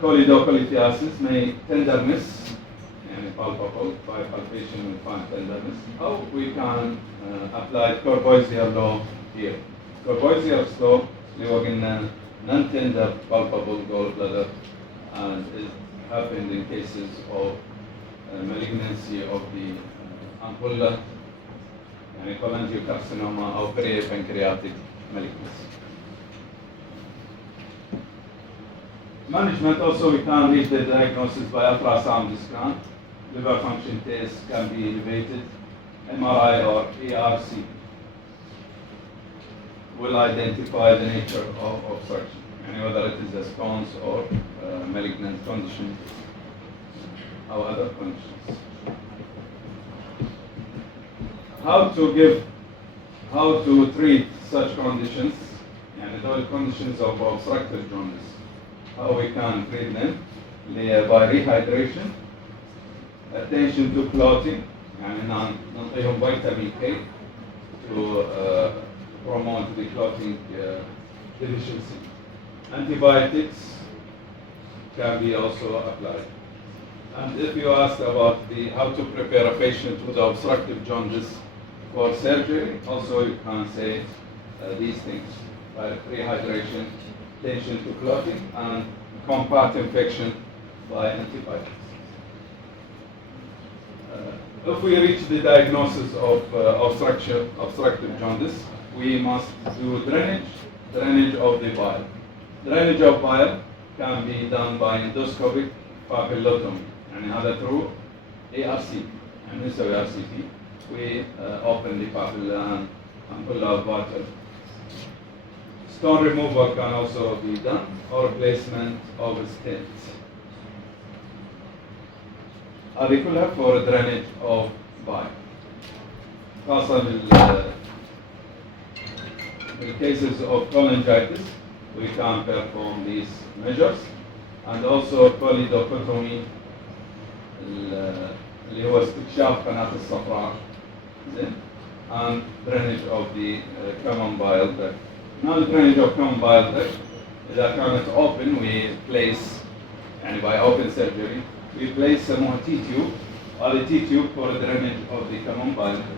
choledocholitis may tenderness, and palpable by palpation we find tenderness. Or we can apply Courvoisier law here. Courvoisier's law is non-tender palpable gallbladder, and it happened in cases of malignancy of the ampulla, and cholangiocarcinoma or pancreatic malignancy. Management also we can reach the diagnosis by ultrasound scan. Liver function test can be elevated. MRI or ERC will identify the nature of obstruction, and whether it is a stones or malignant condition or other conditions. How to treat such conditions, and all conditions of obstructive jaundice. How we can treat them by rehydration, attention to clotting, and نعطيهم vitamin K to promote the clotting deficiency. Antibiotics can be also applied. And if you ask about how to prepare a patient with obstructive jaundice for surgery, also you can say these things, like rehydration, attention to clotting, and combat infection by antibiotics. If we reach the diagnosis of obstructive jaundice, we must do drainage of the bile. Drainage of bile can be done by endoscopic papillotomy, and هذا through ARC, and نسوي RCT. We open the papilla and pull out water. Stone removal can also be done, or replacement of stents. هذه كلها for drainage of bile. خاصة in cases of cholangitis, we can perform these measures, and also choledochotomy اللي هو استكشاف قناة الصفراء, and drainage of the common bile duct. Now the drainage of common bile duct, إذا كانت open, we place, يعني by open surgery, we place سموها T-tube, or the T-tube for drainage of the common bile duct.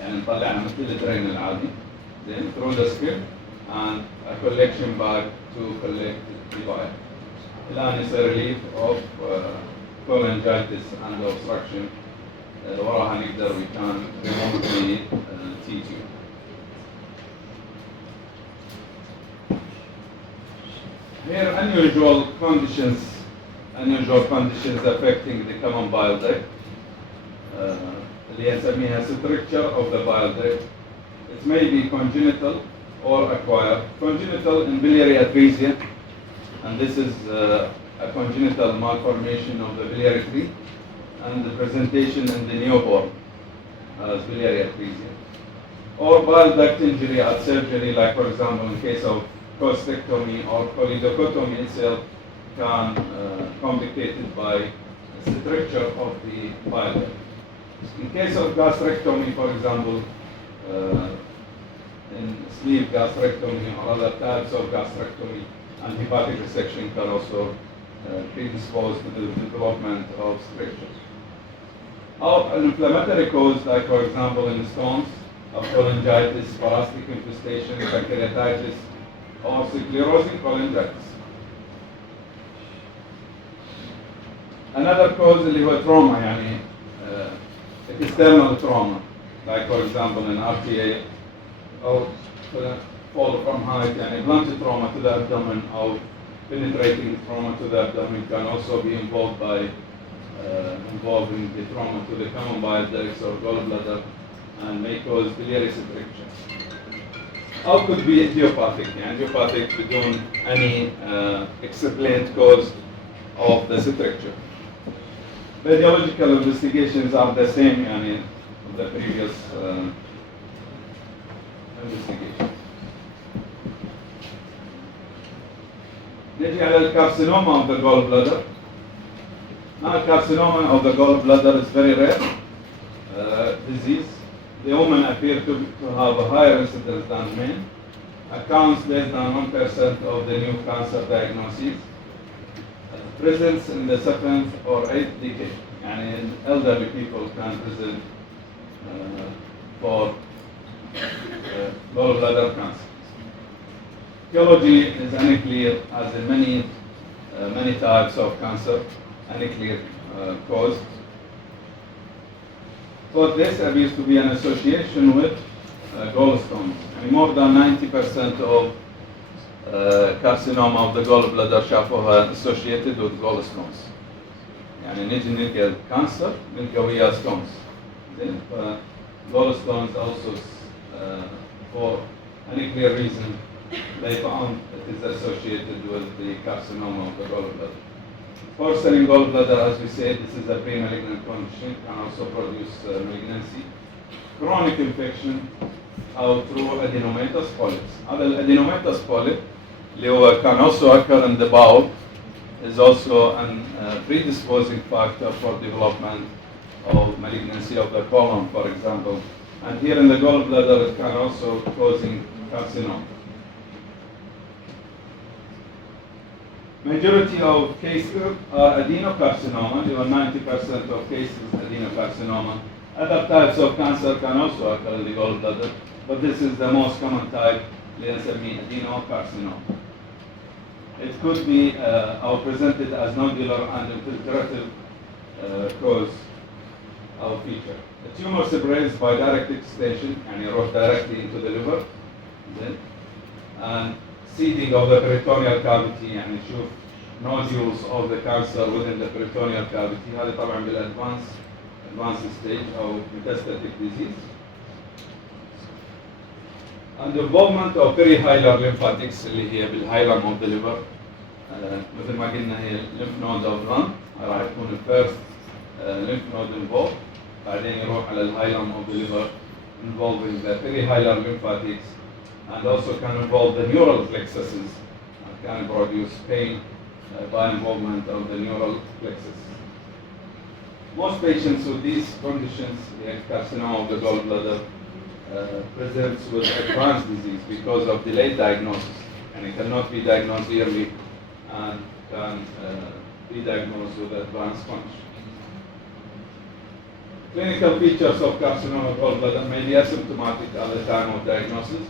يعني نطلعها مثل الدرين العادي, then through the skin and a collection bag to collect the bile. الآن يصير relief of cholangitis and obstruction. وراها نقدر we can remove the T-tube. Here unusual conditions affecting the common bile duct. اللي نسميها stricture of the bile duct. It may be congenital or acquired. Congenital in biliary atresia, and this is a congenital malformation of the biliary tree, and the presentation in the newborn as biliary atresia. Or bile duct injury at surgery, like for example in case of costectomy or choledochotomy itself, can complicated by stricture of the bile duct. In case of gastrectomy, for example, in sleeve gastrectomy or other types of gastrectomy, and hepatic resection can also predispose to the development of strictures. Or an inflammatory cause, like for example in stones, of cholangitis, parasitic infestation, pancreatitis, or sclerosing cholangitis. Another cause اللي هو trauma, يعني external trauma, like for example in RTA, or fall from height, يعني blunt trauma to the abdomen, or penetrating trauma to the abdomen can also be involved by involving the trauma to the common bile ducts or gallbladder and may cause biliary stricture. Or could be idiopathic, يعني idiopathic بدون any explained cause of the stricture. Radiological investigations are the same يعني the previous investigation. نجي على الكارسينوما of the gallbladder. Now, carcinoma of the gallbladder is very rare disease. The women appear to have a higher incidence than men. Accounts less than 1% of the new cancer diagnoses. Presence in the 7th or 8th decade. And elderly people can present for gallbladder cancer. Etiology is unclear, as in many types of cancer. Unclear cause. But this appears to be an association with gallstones. And more than 90% of carcinoma of the gallbladder شافوها associated with gallstones. يعني نيجي نلقى cancer نلقى وياه stones. Then gallstones also for unclear reason they found it is associated with the carcinoma of the gallbladder. Porcelain gallbladder, as we said, this is a pre-malignant condition, can also produce malignancy. Chronic infection out through adenomatous polyps. Other adenomatous polyp, can also occur in the bowel, is also a predisposing factor for development of malignancy of the colon, for example. And here in the gallbladder, it can also causing carcinoma. Majority of cases are adenocarcinoma, there are 90% of cases adenocarcinoma. Other types of cancer can also occur in the gallbladder, but this is the most common type, adenocarcinoma. It could be or presented as nodular and infiltrative cause or feature. The tumor separates by direct extension and it goes directly into the liver. And seeding of the peritoneal cavity and نشوف nodules of the cancer within the peritoneal cavity. هذا طبعا بالadvanced stage أو metastatic disease. And the involvement of perihilar lymphatics اللي هي بالهايلم of the liver. مثل ما قلنا هي lymph node of lung راح يكون first lymph node involved. بعدين يروح على الهايلم of the liver involving the perihilar lymphatics. And also can involve the neural plexuses and can produce pain by involvement of the neural plexus. Most patients with these conditions, the carcinoma of the gallbladder, presents with advanced disease because of delayed diagnosis, and it cannot be diagnosed early and can be diagnosed with advanced condition. Clinical features of carcinoma of gallbladder may be asymptomatic at the time of diagnosis,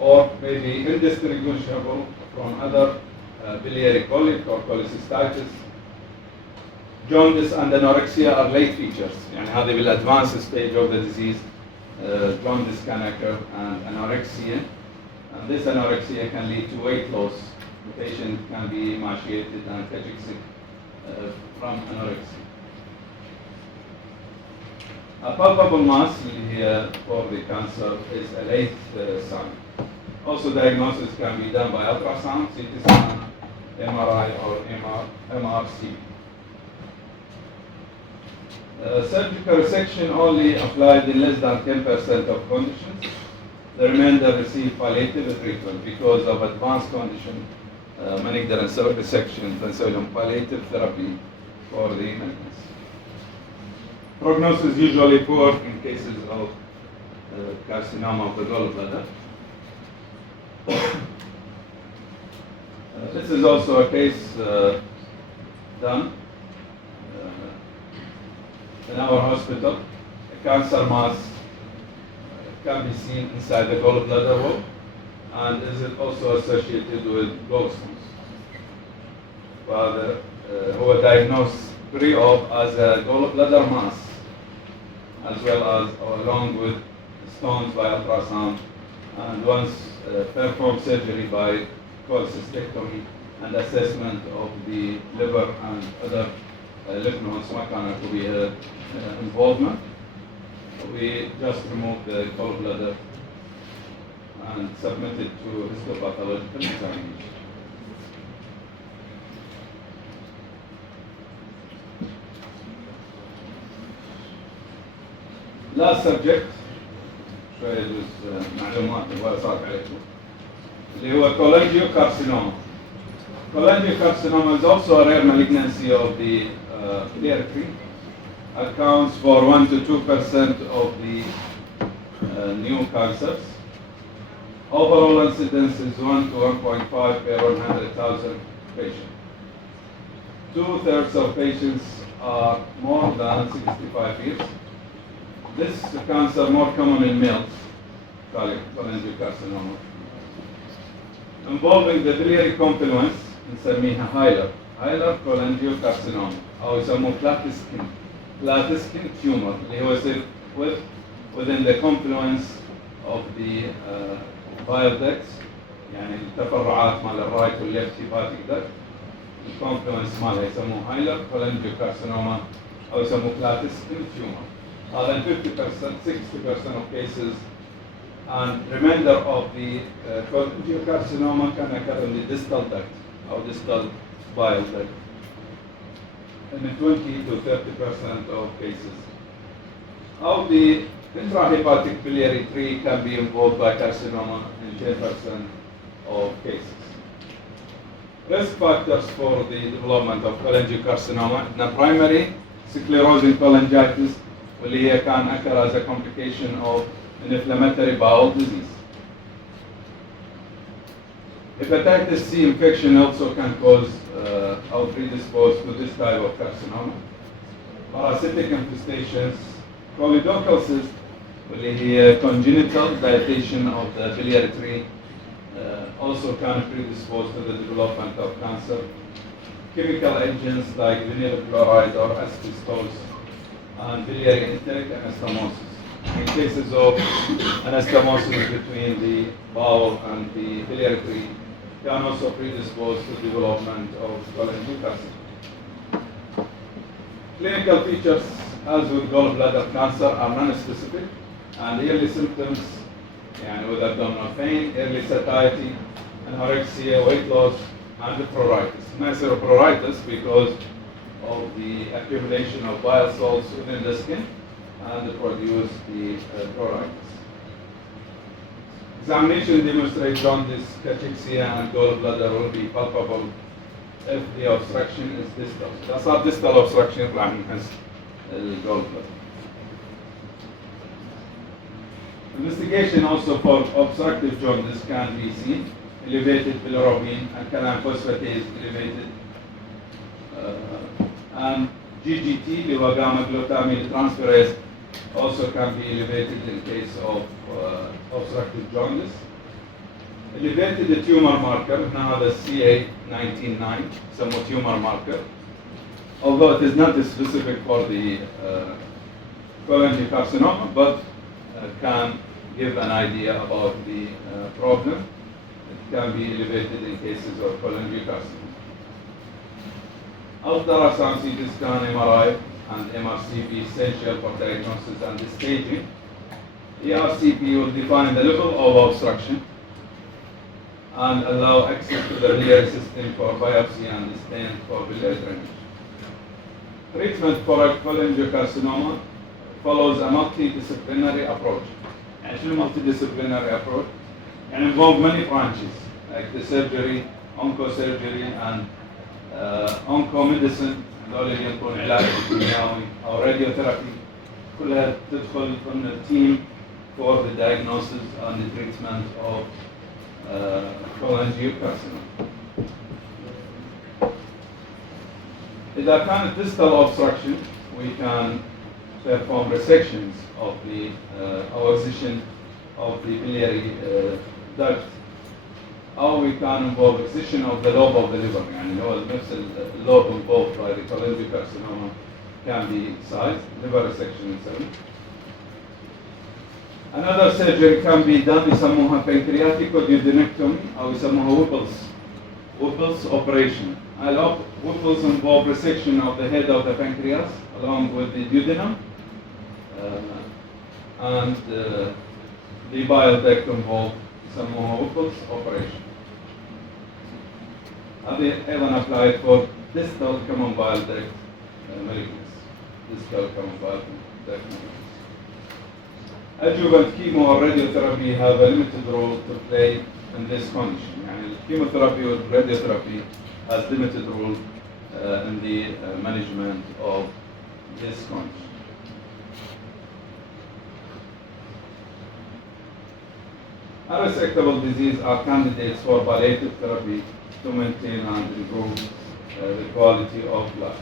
or may be indistinguishable from other biliary colic or cholecystitis. Jaundice and anorexia are late features. يعني هذه بالadvanced stage of the disease, jaundice can occur and anorexia. And this anorexia can lead to weight loss. The patient can be emaciated and cachexic from anorexia. A palpable mass here for the cancer is a late sign. Also, diagnosis can be done by ultrasound, CT scan, MRI, or MRC. Surgical resection only applied in less than 10% of conditions. The remainder receive palliative treatment because of advanced condition. Many get resection, palliative therapy for the malignancy. Prognosis usually poor in cases of carcinoma of the gallbladder. This is also a case done in our hospital. A cancer mass can be seen inside the gallbladder wall, and is also associated with gallstones. Father, who were diagnosed pre-op as a gallbladder mass, as well as along with stones by ultrasound, and once performed surgery by cholecystectomy and assessment of the liver and other lymph nodes involvement. We just removed the gallbladder and submitted to histopathological examination. Last subject شوية جزء معلومات اللي صارت عليكم اللي هو cholangiocarcinoma. Cholangiocarcinoma is also a rare malignancy of the biliary tree. Accounts for 1 to 2% of the new cancers. Overall incidence is 1 to 1.5 per 100,000 patients. 2/3 of patients are more than 65 years. This cancer more common in males, cholangiocarcinoma, involving the biliary confluence نسميها هايلر cholangiocarcinoma أو يسموه Platyskin tumor اللي هو يصير within the confluence of the bile ducts يعني التفرعات مال الرايت والليفت hepatic duct الconfluence مالها يسموه هايلر cholangiocarcinoma أو يسموه Platyskin tumor. Than 50%, 60% of cases, and remainder of the cholangiocarcinoma can occur in the distal duct or distal bile duct. In 20 to 30% of cases. Of the intrahepatic biliary tree can be involved by carcinoma in 10% of cases. Risk factors for the development of cholangiocarcinoma: the primary sclerosing cholangitis, واللي هي can occur as a complication of an inflammatory bowel disease. Hepatitis C infection also can cause or predispose to this type of carcinoma. Parasitic infestations, cholidoccal cyst, واللي هي congenital dilatation of the biliary tree, also can predispose to the development of cancer. Chemical agents like vinyl chloride or asbestos, and biliary enteric anastomosis. In cases of anastomosis between the bowel and the biliary tree, can also predispose to development of cholangiocarcinoma. Clinical features, as with gallbladder cancer, are non-specific, and early symptoms, with abdominal pain, early satiety, anorexia, weight loss, and pruritus. Nicer pruritus because of the accumulation of bile salts within the skin and produce the pruritus. Examination demonstrates jaundice, cachexia, and gallbladder will be palpable if the obstruction is distal. That's not distal obstruction, راح نحس gallbladder. Investigation also for obstructive jaundice can be seen. Elevated bilirubin and calcium phosphatase elevated. And GGT, اللي هو gamma glutamine transferase, also can be elevated in case of obstructive jaundice. Elevated tumor marker, now the CA19-9, some tumor marker, although it is not specific for the cholangiocarcinoma, but can give an idea about the problem. It can be elevated in cases of cholangiocarcinoma. Ultrasound, CT scan, MRI, and MRCP essential for diagnosis and staging. ERCP will define the level of obstruction and allow access to the biliary system for biopsy and stain for biliary drainage. Treatment for cholangiocarcinoma follows a multidisciplinary approach. Actually, multidisciplinary approach can involve many branches, like the surgery, oncosurgery, and oncomedicine, اللي يكون علاج كيميائي أو radiotherapy كلها تدخل ضمن التيم for the diagnosis and the treatment of cholangiocarcinoma. إذا كانت distal obstruction, we can perform resections of the or excision of the biliary duct, or we can involve excision of the lobe of the liver. يعني هو نفس اللوب involved by the cholangiocarcinoma can be excised, liver resection itself. Another surgery can be done يسموها pancreatic duodenectomy أو يسموها Whipple's operation. Whipple's involve resection of the head of the pancreas along with the duodenum and the bile duct involved يسموها Whipple's operation. هذه أيضا applied for distal common bile duct malignancy. Distal common bile duct malignancy. Adjuvant chemo or radiotherapy have a limited role to play in this condition. يعني chemotherapy or radiotherapy has limited role in the management of this condition. Unresectable disease are candidates for palliative therapy to maintain and improve the quality of life.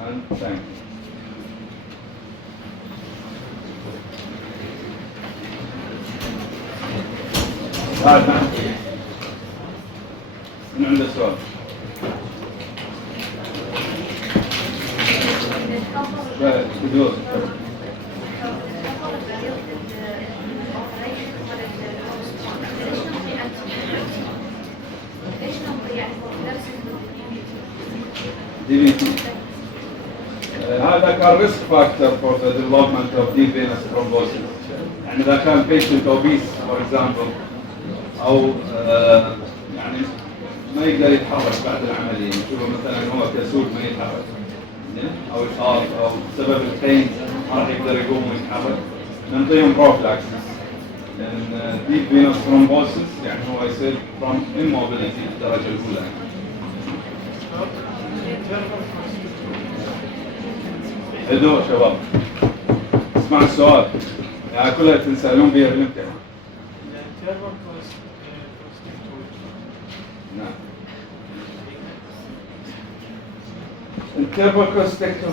And thank you. نعم. من عنده سؤال؟ بدور. DVT. هذا كان risk factor for the development of deep venous thrombosis. يعني إذا كان patient obese for example أو يعني ما يقدر يتحرك بعد العملية، نشوفه مثلا هو كسول ما يتحرك، أو يخاف أو بسبب البين ما راح يقدر يقوم ويتحرك، نعطيهم prophylaxis. لأن deep venous thrombosis يعني هو يصير from immobility الدرجة الأولى. هدوء شباب، اسمع السؤال، يعني كلها تنسألون بها بالامتحان. نعم. Interval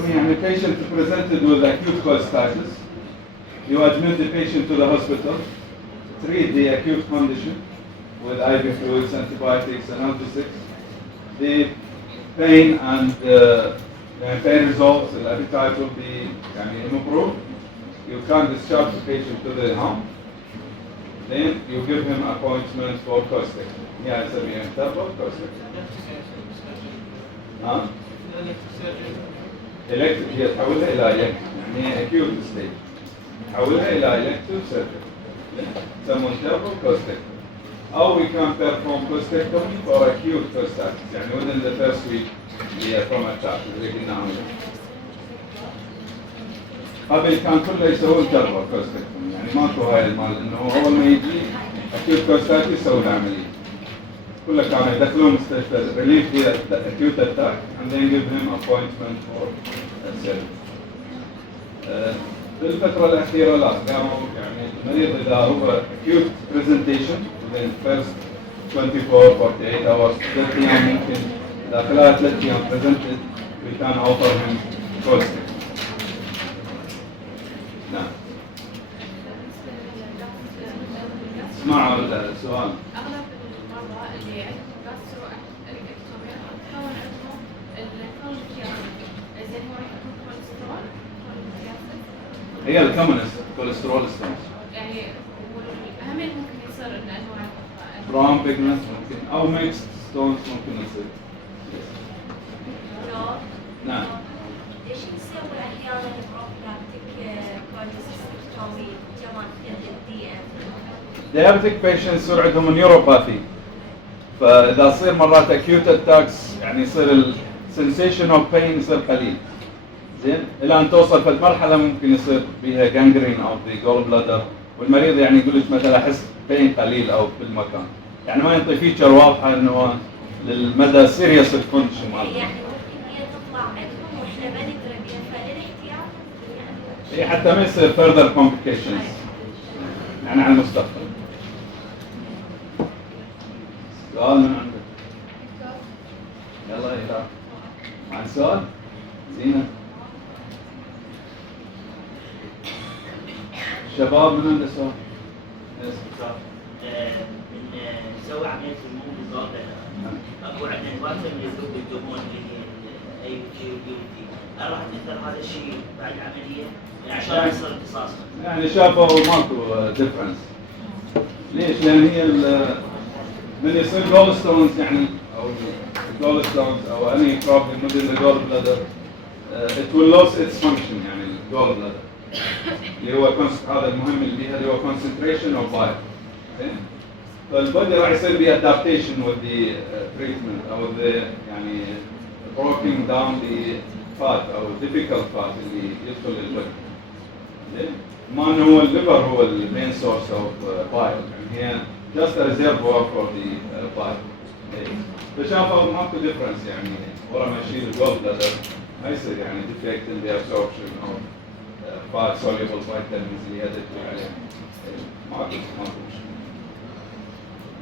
يعني patient presented with acute cholestasis. You admit the patient to the hospital, treat the acute condition with IV fluids, antibiotics, and analgesics. The pain and pain resolves, the appetite will be improved. You can discharge the patient to the home. Then you give him appointment for cholestectomy. Yeah, it's a interval cholestectomy. elective هي تحولها إلى elective يعني acute stage. تحولها إلى elective surgery. يسمونه interval cholestectomy. Or we can perform cholestectomy for acute cholestasis يعني within the first week from attack اللي قلنا عنه. قبل كان كله يسوون interval cholestectomy يعني ماكو هاي المال إنه أول ما يجي acute cholestasis يسوون العملية. كله كانوا يدخلون مستشفى relief the acute attack and then give him appointment for surgery. في الفترة الأخيرة لا قاموا يعني المريض إذا هو acute presentation within first 24 48 hours 3 أيام ممكن إذا خلال 3 أيام presented we can offer him cholestectomy. نعم. اسمعوا السؤال. هي الكومنست كوليسترول ستونز يعني والاهم ممكن يصير ان انواع برام بيجنس ممكن او ميكس ستونز ممكن يصير. نعم. ليش نسوي احيانا بروفلاكتيك كوليسترول كمان في diabetic patients يصير عندهم نيوروباثي فاذا تصير مرات acute attacks يعني يصير sensation of pain يصير قليل. زين الى ان توصل في المرحله ممكن يصير بها جانجرين او في جول بلادر والمريض يعني يقول لك مثلا احس بين قليل او في المكان يعني ما ينطي فيتشر واضحه انه للمدى سيريس الكونديشن مالته. يعني ممكن هي تطلع عندهم واحنا ما ندري بها فللاحتياط إيه حتى ما يصير further complications يعني على المستقبل. سؤال من عندك؟ يلا إذا عن سؤال زينة. شباب من عنده سؤال؟ نسوي عملية الموم بالضبط. أكو عندنا نوافل اللي يذوب الدهون اللي هي اي جي ودي ودي. هل راح تأثر هذا الشيء بعد العملية؟ يعني عشان يصير امتصاص. يعني شافوا ماكو ديفرنس. ليش؟ لأن هي من يصير جول ستونز يعني أو جول ستونز أو any problem within the gallbladder it will lose its function يعني الجولبلادر اللي هو هذا المهم اللي بيها اللي هو concentration of bile. زين؟ فالبودي راح يصير بيه adaptation with the treatment أو the يعني broken down the fat أو difficult fat اللي يدخل للبودي. زين؟ ما إنه هو الليفر هو المين source of bile يعني هي just a reservoir for the bile. فشافوا ماكو difference يعني ورا ما يشيل الجولبلادر ما يصير يعني defect in the absorption of fat soluble vitamins اللي هي تدل عليها. ماكو مشكلة.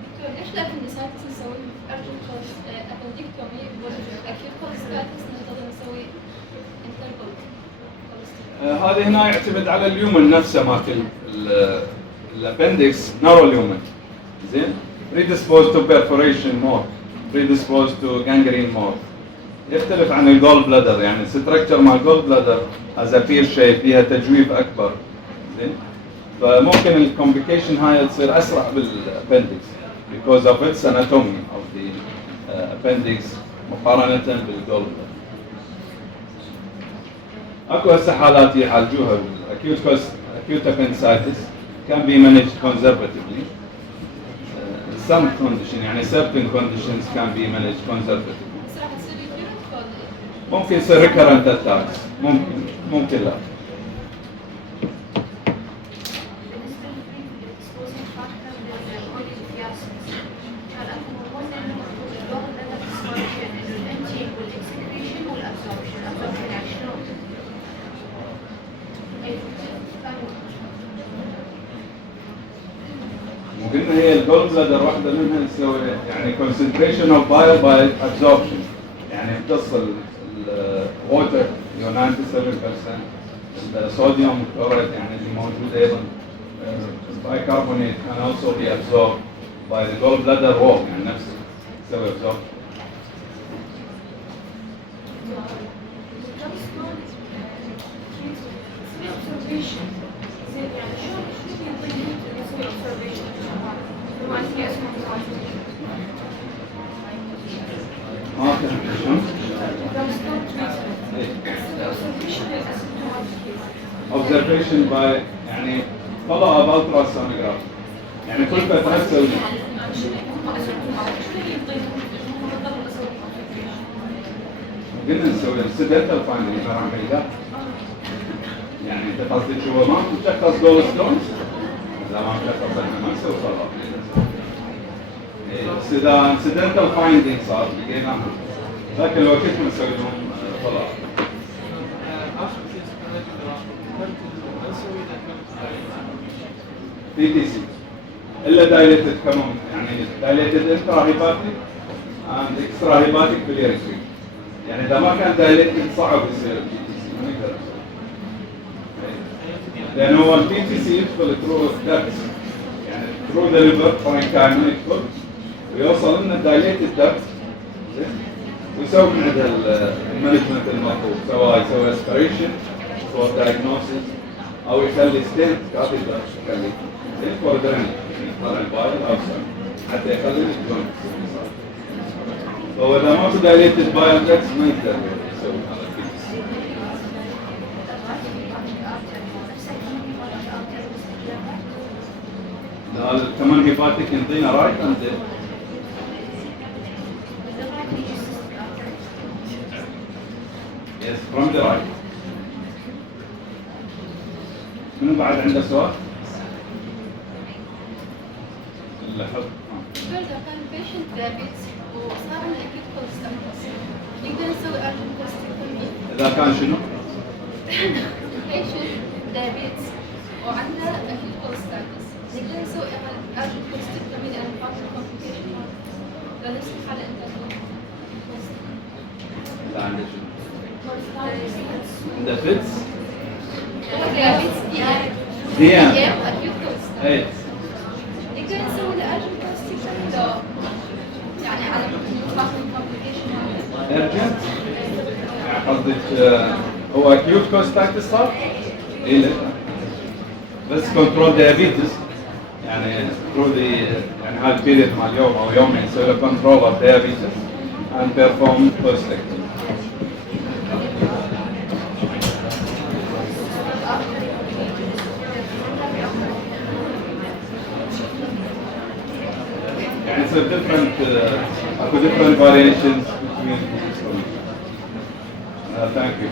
دكتور ليش لا في النساتس نسوي urgent appendectomy acute cholestasis نقدر نسوي interval؟ هذه هنا يعتمد على اليومن نفسه مالت الابندكس نارو اليومن. زين؟ predisposed to perforation more predisposed to gangrene more. يختلف عن الجول بلادر يعني الستركتشر مع الجول بلادر has a pear shape فيها تجويف اكبر. زين؟ فممكن الكومبليكيشن هاي تصير اسرع بالابندكس because of its anatomy of the appendix مقارنة بالجول بلادر. اكو هسه حالات يعالجوها acute appendicitis can be managed conservatively. Some condition يعني certain conditions can be managed conservatively. بس راح تصير recurrent ولا؟ ممكن يصير recurrent attacks ممكن لا. بالنسبة للديسبوزنج فاكتور للبودي جاسز كان اكو هرمون انه الجول بلادر ديسفانكشن انه الانتيك والاكسكريشن والابسوربشن. الابسوربشن يعني شلون؟ وقلنا هي الجول بلادر واحدة منها تسوي يعني concentration of bile by absorption يعني بتصل الووتر اللي هو 97% الصوديوم كلوريد يعني اللي موجود ايضا bicarbonate can also be absorbed by the gallbladder wall يعني نفسه تسوي absorption. ما فهمت شلون؟ observation by يعني طلع بالتراسونوجراف يعني كل فترة تسوي قلنا نسوي incidental finding ترى عمليات يعني انت قصدك هو ما مشخص جول ستونز؟ لا ما مشخص احنا ما نسوي طلع بس اذا incidental finding صار لقيناها ذاك الوقت نسوي لهم طلع. PTC إلا dilated كمان يعني dilated intrahepatic and extrahepatic biliary يعني إذا ما كان dilated صعب يصير PTC ما نقدر نسوي لأن هو PTC يدخل through ducts يعني through the liver parenchyma يدخل ويوصل لنا dilated duct ويسوي من عند المانجمنت المطلوب سواء يسوي aspiration for diagnosis أو يخلي stent catheter يخلي for drainage يطلع البايل أوسع حتى يخلي الجوينت. فهو إذا ما في dilated bile ducts ما يقدر يسوي هذا الشيء. هذا كمان هيباتيك ينطينا رايت أند yes from the right. منو بعد عنده سؤال؟ لا حط. دكتور إذا كان patient diabetes وصار عنده acute cholestasis نقدر نسوي urgent cholestasis؟ إذا كان شنو؟ patient دايابيتس وعندها اكيد كولستاتس نقدر نسوي ارجل كولستكتومي لان نخاف من كومبليكيشن لنفس الحاله انت لا عندك شنو؟ عندها فيتس؟ دايابيتس دي ام اكيد كولستاتس اي نقدر نسوي ارجل كولستكتومي لو يعني على نخاف من كومبليكيشن ارجنت قصدك هو اكيوت كوستاكتس صار؟ اي لا بس كنترول دايابيتس يعني through the يعني هاي البيريد مال يوم او يومين نسوي له كنترول اوف دايابيتس and perform prostatectomy. يعني it's a different different variations between these solutions. Thank you.